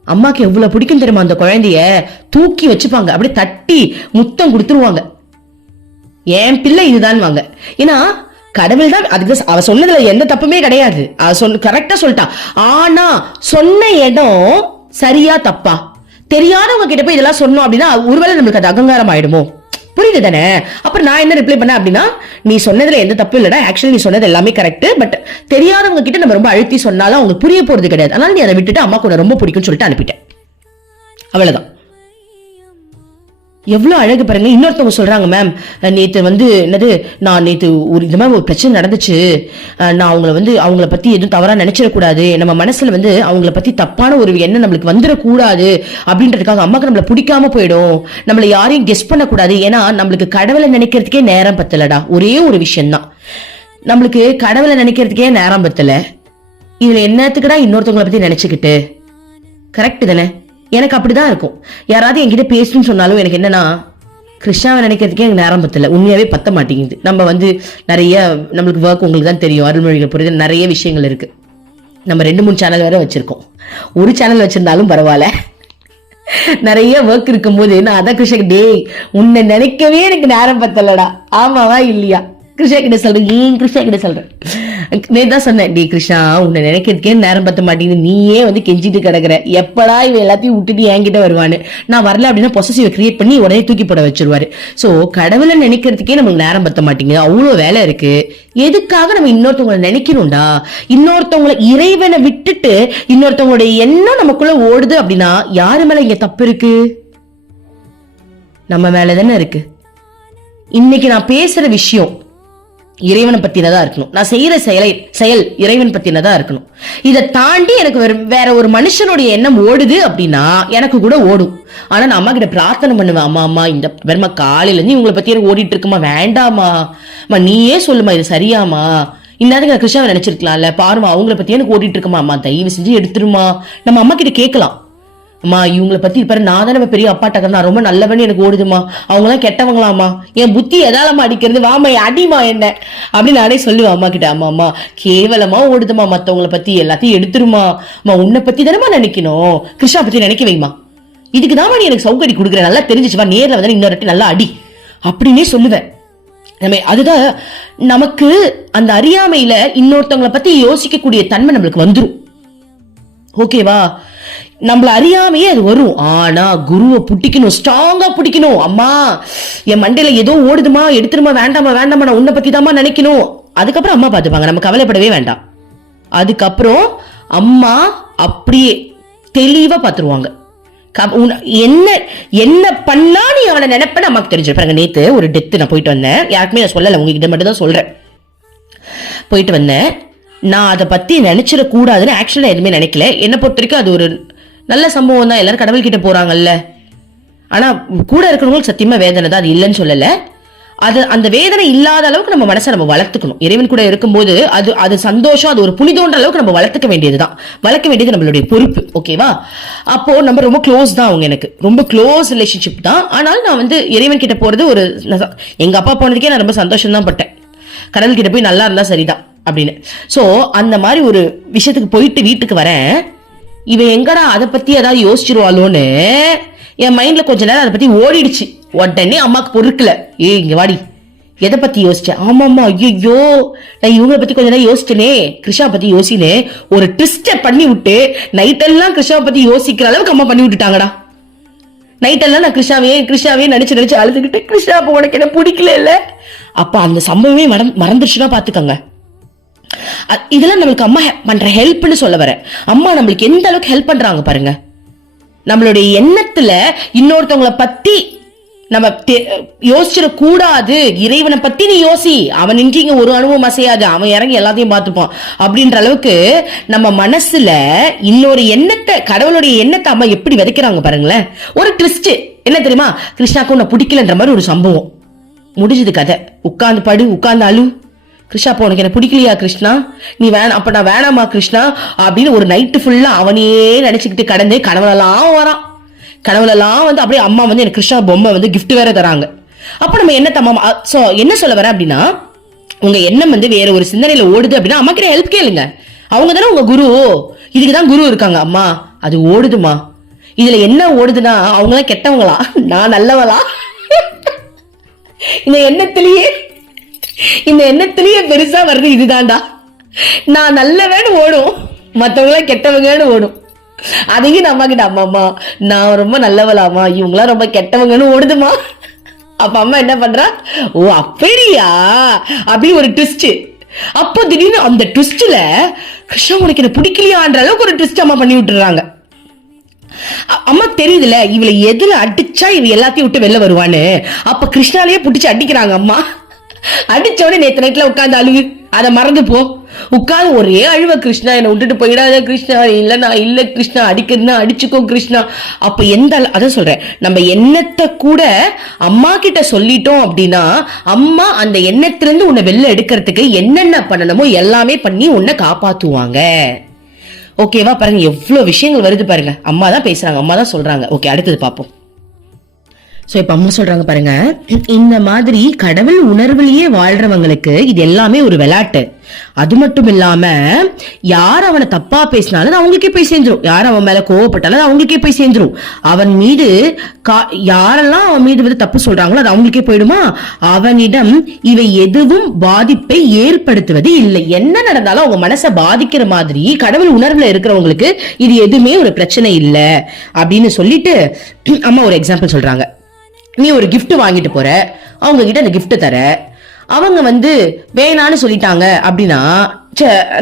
அம்மாக்கு எவ்வளவு பிடிக்கும் தெரியுமா, அந்த குழந்தைய தூக்கி வச்சுப்பாங்க, அப்படியே தட்டி முத்தம் கொடுத்துருவாங்க. என் பிள்ளை இதுதான் வாங்க. ஏன்னா கடவுள் தான் அதுக்கு அவ சொன்னதுல எந்த தப்புமே கிடையாது, கரெக்டா சொல்லிட்டா. ஆனா சொன்ன இடம் சரியா தப்பா தெரியாதவங்க கிட்ட போய் இதெல்லாம் சொன்னோம் அப்படின்னா ஒருவேளை நம்மளுக்கு அது அகங்காரம் ஆயிடுமோ? புரியுது தானே? அப்புறம் நான் என்ன ரிப்ளை பண்ண அப்படின்னா, நீ சொன்னதுல எந்த தப்பு இல்லடா, ஆக்சுவலி நீ சொன்னது எல்லாமே கரெக்ட், பட் தெரியாதவங்க கிட்ட நம்ம ரொம்ப அழுத்தி சொன்னாலும் அவங்களுக்கு புரிய போறது கிடையாது, அதனால நீ அதை விட்டுட்டு அம்மா கூட ரொம்ப பிடிக்கும்னு சொல்லிட்டு அனுப்பிட்டேன். அவ்வளவுதான். எவ்வளவு அழகு பாருங்க. இன்னொருத்தவங்க சொல்றாங்க, மேம் நேத்து வந்து என்னது, நான் நேத்து இந்த மாதிரி ஒரு பிரச்சனை நடந்துச்சு, நான் அவங்கள பத்தி எதுவும் தவறா நினைச்சிடக்கூடாது, நம்ம மனசுல வந்து அவங்கள பத்தி தப்பான ஒரு எண்ணம் நம்மளுக்கு வந்துடக்கூடாது அப்படின்றதுக்காக அம்மாக்கு நம்மள பிடிக்காம போயிடும், நம்மள யாரையும் கெஸ் பண்ணக்கூடாது, ஏன்னா நம்மளுக்கு கடவுளை நினைக்கிறதுக்கே நேரம் பத்தலடா. ஒரே ஒரு விஷயம் தான், நம்மளுக்கு கடவுளை நினைக்கிறதுக்கே நேரம் பத்தல, இதுல என்னத்துக்குடா இன்னொருத்தவங்களை பத்தி நினைச்சுக்கிட்டு. கரெக்ட் தானே? எனக்கு அப்படிதான் இருக்கும். யாராவது என்கிட்ட பேசணும்னு சொன்னாலும் எனக்கு என்னன்னா, கிருஷ்ணாவை நினைக்கிறதுக்கே எனக்கு நேரம் பத்தல, உண்மையாவே பத்த மாட்டேங்குது. நம்ம வந்து நிறைய நம்மளுக்கு ஒர்க், உங்களுக்கு தான் தெரியும், அருள்மொழிகள் புரியுது, நிறைய விஷயங்கள் இருக்கு. நம்ம 2-3 சேனல் வேற வச்சிருக்கோம். ஒரு சேனல் வச்சிருந்தாலும் பரவாயில்ல, நிறைய ஒர்க் இருக்கும் போது நான் அதான் கிருஷ்ணா, டேய் உன்னை நினைக்கவே எனக்கு நேரம் பத்தலடா, ஆமாவா இல்லையா? கிருஷ்ணா கிட்ட சொல்றேன், ஏன் கிருஷ்ணா கிட்ட சொல்றேன். நேதான் சொன்னேன், டி கிருஷ்ணா உன்னை நினைக்கிறதுக்கே நேரம் பத்த மாட்டேங்குது, நீயே வந்து கெஞ்சிட்டு கிடக்குற, எப்படா இவன் எல்லாத்தையும் விட்டுட்டு என்கிட்ட வருவான்னு. நான் வரல அப்படின்னா பொசசிவ் கிரியேட் பண்ணி உடனே தூக்கி போட வச்சிருவாரு. சோ கடவுளை நினைக்கிறதுக்கே நமக்கு நேரம் பத்த மாட்டேங்குது, அவ்வளவு வேலை இருக்கு. எதுக்காக நம்ம இன்னொருத்தவங்களை நினைக்கணும்டா? இன்னொருத்தவங்களை, இறைவனை விட்டுட்டு இன்னொருத்தவங்களுடைய எண்ணம் நமக்குள்ள ஓடுது அப்படின்னா யாரு மேல இங்க தப்பு இருக்கு? நம்ம மேலதானே இருக்கு. இன்னைக்கு நான் பேசுற விஷயம் இறைவனை பத்தினதா இருக்கணும். நான் செய்யற செயல் இறைவன் பத்தினதா இருக்கணும். இதை தாண்டி எனக்கு வேற ஒரு மனுஷனுடைய எண்ணம் ஓடுது அப்படின்னா எனக்கு கூட ஓடும். ஆனா நான் அம்மா கிட்ட பிரார்த்தனை பண்ணுவேன், அம்மா அம்மா இந்த பெருமா காலையில இருந்து இவங்களை பத்தி எனக்கு ஓடிட்டு இருக்குமா, வேண்டாமா நீயே சொல்லுமா, இது சரியாமா, இந்நேரத்துக்கு நான் கிருஷ்ணாவை நினைச்சிருக்கலாம்ல, பாருமா அவங்கள பத்தி எனக்கு ஓடிட்டு இருக்குமா, அம்மா தயவு செஞ்சு எடுத்துருமா. நம்ம அம்மா கிட்ட கேட்கலாம், அம்மா இவங்களை பத்தி பாரு, நான் தானே பெரிய அப்பாட்ட நான் ரொம்ப நல்லவன்னு எனக்கு ஓடுதுமா, அவங்க எல்லாம் கெட்டவங்களாமா, என் புத்தி எதாலமா அடிக்கிறது, வாமா அடிமா என்ன அப்படின்னு நானே சொல்லுவேன் அம்மா கிட்ட. அம்மா அம்மா கேவலமா ஓடுதுமா, மத்தவங்களை பத்தி எல்லாத்தையும் எடுத்துருமா, உன்னை பத்தி தானேமா நினைக்கணும், கிருஷ்ணா பத்தி நினைக்க வைமா, இதுக்குதான் நீ எனக்கு சௌகரி கொடுக்குற, நல்லா தெரிஞ்சிச்சுவா, நேர்ல வந்து இன்னொரு நல்லா அடி அப்படின்னே சொல்லுவேன். அதுதான் நமக்கு அந்த அறியாமையில இன்னொருத்தவங்களை பத்தி யோசிக்கக்கூடிய தன்மை நம்மளுக்கு வந்துரும். ஓகேவா? நம்மள அறியாமையே அது வரும். ஆனா குருவை புட்டிக்கணும், ஸ்ட்ராங்கா புடிக்கணும். அம்மா என் மண்டையில ஏதோ ஓடுதுமா, எடுத்துருமா, வேண்டாமா வேண்டாமா, நான் உன்னை பத்தி தாமா நினைக்கணும். அதுக்கப்புறம் அம்மா பாத்துப்பாங்க, நம்ம கவலைப்படவே வேண்டாம். அதுக்கப்புறம் அம்மா அப்படியே தெளிவா பாத்துருவாங்க. என்ன என்ன பண்ணா நீ அவனை நினைப்ப நமக்கு தெரிஞ்சிருப்பாங்க. நேத்து ஒரு டெத்து நான் போயிட்டு வந்தேன், யாருக்குமே நான் சொல்லல, உங்ககிட்ட மட்டும் தான் சொல்றேன். போயிட்டு வந்தேன், நான் அதை பத்தி நினைச்சிட கூடாதுன்னு ஆக்சுவலா எதுவுமே நினைக்கல. என்ன பொறுத்த வரைக்கும் அது ஒரு நல்ல சம்பவம் தான், எல்லாரும் கடவுள் கிட்ட போறாங்கல்ல. ஆனா கூட இருக்கிறவங்களுக்கு சத்தியமா வேதனை தான், அது இல்லைன்னு சொல்லல. அது அந்த வேதனை இல்லாத அளவுக்கு நம்ம மனசை நம்ம வளர்த்துக்கணும். இறைவன் கூட இருக்கும்போது அது சந்தோஷம், அது ஒரு புனிதோன்ற அளவுக்கு நம்ம வளர்த்துக்க வேண்டியதுதான், வளர்க்க வேண்டியது நம்மளுடைய பொறுப்பு. ஓகேவா? அப்போ நம்ம ரொம்ப க்ளோஸ் தான், அவங்க எனக்கு ரொம்ப க்ளோஸ் ரிலேஷன்ஷிப் தான். ஆனால் நான் வந்து இறைவன் கிட்ட போறது ஒரு, எங்க அப்பா போனதுக்கே நான் ரொம்ப சந்தோஷம் தான் பட்டேன், கடவுள் கிட்ட போய் நல்லா இருந்தா சரிதான் அப்படின்னு. சோ அந்த மாதிரி ஒரு விஷயத்துக்கு போயிட்டு வீட்டுக்கு வரேன், இவன் எங்கடா அதை பத்தி ஏதாவது யோசிச்சிருவாளோன்னு என் மைண்ட்ல கொஞ்ச நேரம் அதை பத்தி ஓடிடுச்சு. உடனே அம்மாக்கு பொறுக்கல, இங்க வாடி, எதை பத்தி யோசிச்சேன்? ஆமாமா, ஐயோ நான் இவங்களை பத்தி கொஞ்ச நேரம் யோசிச்சனே, கிருஷ்ணா பத்தி யோசினே, ஒரு ட்விஸ்ட பண்ணி விட்டு நைட் எல்லாம் கிருஷ்ணாவை பத்தி யோசிக்கிற அளவுக்கு அம்மா பண்ணி விட்டுட்டாங்கடா. நைட் எல்லாம் நான் கிருஷ்ணாவே நினைச்சு அழுதுகிட்டு, கிருஷ்ணா அப்ப உனக்கு என்ன பிடிக்கல இல்ல, அப்ப அந்த சம்பவமே மறந்துருச்சுன்னா பாத்துக்கோங்க. இதெல்லாம் நம்மளுக்கு அம்மா பண்ற ஹெல்ப்னு சொல்ல வர. அம்மா நம்மளுக்கு எந்த அளவுக்கு ஹெல்ப் பண்றாங்க பாருங்க. நம்மளுடைய எண்ணத்துல இன்னொருத்தவங்களை பத்தி நம்ம யோசிச்சிட கூடாது, இறைவனை பத்தி நீ யோசி, அவன் இங்க ஒரு அனுபவம் அசையாது, அவன் இறங்கி எல்லாத்தையும் பார்த்துப்பான் அப்படின்ற அளவுக்கு நம்ம மனசுல இன்னொரு எண்ணத்தை, கடவுளுடைய எண்ணத்தை அம்மா எப்படி விதைக்கிறாங்க பாருங்களேன். ஒரு ட்விஸ்ட் என்ன தெரியுமா, கிருஷ்ணாக்கு உன்னை பிடிக்கலன்ற மாதிரி ஒரு சம்பவம் முடிஞ்சது கதை. உட்கார்ந்து படு, உட்கார்ந்து அழு, கிருஷ்ணா அப்போ உனக்கு என்ன பிடிக்கலையா கிருஷ்ணா, நீ வேணாம், அப்ப நான் வேணாமா கிருஷ்ணா அப்படின்னு ஒரு நைட்டு ஃபுல்லா அவனையே நினைச்சுக்கிட்டு கடந்து கனவுலெல்லாம் வரான். கனவுலெல்லாம் வந்து அப்படியே அம்மா வந்து எனக்கு கிருஷ்ணா பொம்மை வந்து கிஃப்ட் வேற தராங்க. அப்ப நம்ம என்ன சொல்ல வர அப்படின்னா, உங்க எண்ணம் வந்து வேற ஒரு சிந்தனையில ஓடுது அப்படின்னா அம்மா கிட்ட ஹெல்ப் கேளுங்க. அவங்க தானே உங்க குரு, இதுக்குதான் குரு இருக்காங்க. அம்மா அது ஓடுதுமா, இதுல என்ன ஓடுதுன்னா அவங்க எல்லாம் கெட்டவங்களா, நான் நல்லவளா, இந்த எண்ணத்திலேயே பெருசா வருது இதுதான்டா. நான் நல்லவேன்னு ஓடும், மத்தவங்க கெட்டவங்கன்னு ஓடும். அதையும் அம்மா கிட்ட, அம்மா நான் ரொம்ப நல்லவளாமா, இவங்களாம் ரொம்ப கெட்டவங்கன்னு ஓடுதுமா. அப்ப அம்மா என்ன பண்றா, ஓ அப்படியா அப்படி ஒரு ட்விஸ்ட். அப்போ திடீர்னு அந்த ட்விஸ்ட்ல கிருஷ்ணா உனக்கு என்ன பிடிக்கலையான்ற அளவுக்கு ஒரு ட்விஸ்ட் அம்மா பண்ணி விட்டுறாங்க. அம்மா தெரியுதுல இவளை எதுல அடிச்சா இவ எல்லாத்தையும் விட்டு வெளில வருவான்னு. அப்ப கிருஷ்ணாலேயே புடிச்சு அடிக்கிறாங்க அம்மா. அடிச்சோடனே நேத்து நைட்ல உட்காந்து அழுகு, அதை மறந்து போ, உட்காந்து ஒரே அழுவ, கிருஷ்ணா என்னை விட்டுட்டு போயிடாத கிருஷ்ணா, இல்ல நான் இல்ல கிருஷ்ணா, அடிக்கிறதுனா அடிச்சுக்கோ கிருஷ்ணா. அப்ப அதான் சொல்றேன், நம்ம எண்ணத்தை கூட அம்மா கிட்ட சொல்லிட்டோம் அப்படின்னா அம்மா அந்த எண்ணத்திலிருந்து உன்னை வெளில எடுக்கிறதுக்கு என்னென்ன பண்ணணுமோ எல்லாமே பண்ணி உன்னை காப்பாத்துவாங்க. ஓகேவா? பாருங்க எவ்வளவு விஷயங்கள் வருது பாருங்க. அம்மா தான் பேசுறாங்க, அம்மா தான் சொல்றாங்க. ஓகே, அடுத்தது பாப்போம். சோ இப்ப அம்மா சொல்றாங்க பாருங்க, இந்த மாதிரி கடவுள் உணர்வுலயே வாழ்றவங்களுக்கு இது எல்லாமே ஒரு விளையாட்டு. அது மட்டும் இல்லாம யார் அவனை தப்பா பேசினாலும் அவங்களுக்கே போய் சேர்ந்துரும், யார் அவன் மேல கோவப்பட்டாலும் அவங்களுக்கே போய் சேர்ந்துரும். அவன் மீது யாரெல்லாம் அவன் மீது வந்து தப்பு சொல்றாங்களோ அது அவங்களுக்கே போயிடுமா. அவனிடம் இவை எதுவும் பாதிப்பை ஏற்படுத்துவது இல்லை. என்ன நடந்தாலும் அவங்க மனசை பாதிக்கிற மாதிரி கடவுள் உணர்வுல இருக்கிறவங்களுக்கு இது எதுவுமே ஒரு பிரச்சனை இல்லை அப்படின்னு சொல்லிட்டு அம்மா ஒரு எக்ஸாம்பிள் சொல்றாங்க. நீ ஒரு கிஃப்ட் வாங்கிட்டு போற, அவங்க கிட்ட அந்த கிஃப்ட் தர, அவங்க வந்து வேணான்னு சொல்லிட்டாங்க அப்படின்னா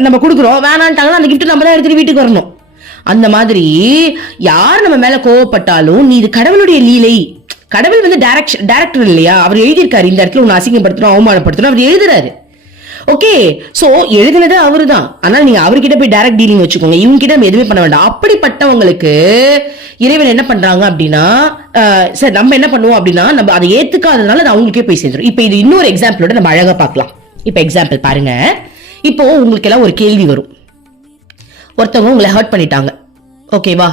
நம்ம கொடுக்குறோம், வேணான்ட்டாங்கன்னா அந்த கிஃப்ட் நம்ம தான் எடுத்துட்டு வீட்டுக்கு வரணும். அந்த மாதிரி யார் நம்ம மேல கோவப்பட்டாலும் நீ இது கடவுளுடைய லீலை. கடவுள் வந்து டைரக்டர் இல்லையா, அவர் எழுதியிருக்காரு இந்த இடத்துல உன்னை அசிங்கப்படுத்தணும் அவமானப்படுத்தணும் அவர் எழுதுறாரு. ஓகே, சோ எழுதுனது அவருதான். ஆனா நீங்க அவர்கிட்ட போய் டைரக்ட் டீலிங் வச்சுக்கோங்க, இவங்க கிட்ட நம்ம எதுவுமே பண்ண வேண்டாம். அப்படிப்பட்டவங்களுக்கு இறைவன் என்ன பண்றாங்க அப்படின்னா, சார் நம்ம என்ன பண்ணுவோம் அப்படின்னா நம்ம அதை ஏத்துக்காததுனால அது அவங்களுக்கே போய் சேர்ந்துரும். இப்ப இது இன்னொரு எக்ஸாம்பிளோட நம்ம அழகா பார்க்கலாம். இப்ப எக்ஸாம்பிள் பாருங்க, இப்போ உங்களுக்கு எல்லாம் ஒரு கேள்வி வரும். ஒருத்தவங்க உங்களை ஹர்ட் பண்ணிட்டாங்க, ஓகேவா,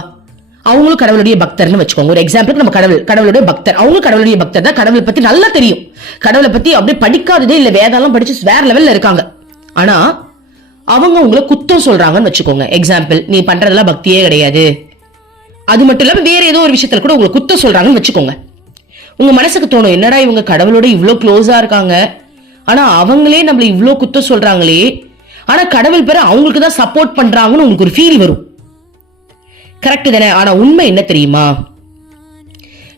அவங்களும் கடவுளுடைய பக்தர்னு வச்சுக்கோங்க. ஒரு எக்ஸாம்பிள் நம்ம கடவுளுடைய பக்தர், அவங்களும் கடவுளுடைய பக்தர் தான், கடவுளை பத்தி நல்லா தெரியும், கடவுளை பத்தி அப்படியே படிக்காததே இல்ல, வேதெல்லாம் படிச்சு வேற லெவல்ல இருக்காங்க. ஆனா அவங்க உங்களை குத்தம் சொல்றாங்கன்னு வச்சுக்கோங்க. எக்ஸாம்பிள், நீ பண்றதெல்லாம் பக்தியே கிடையாது, அது மட்டும் இல்லாம வேற ஏதோ ஒரு விஷயத்துல கூட உங்களை குத்தம் சொல்றாங்கன்னு வச்சுக்கோங்க. உங்க மனசுக்கு தோணும், என்னடா இவங்க கடவுளோட இவ்வளவு க்ளோஸா இருக்காங்க, ஆனா அவங்களே நம்மள இவ்வளவு குத்தம் சொல்றாங்களே, ஆனா கடவுள் பேர அவங்களுக்கு தான் சப்போர்ட் பண்றாங்கன்னு உங்களுக்கு ஒரு ஃபீல் வரும். கரெக்ட் தானே? ஆனா உண்மை என்ன தெரியுமா,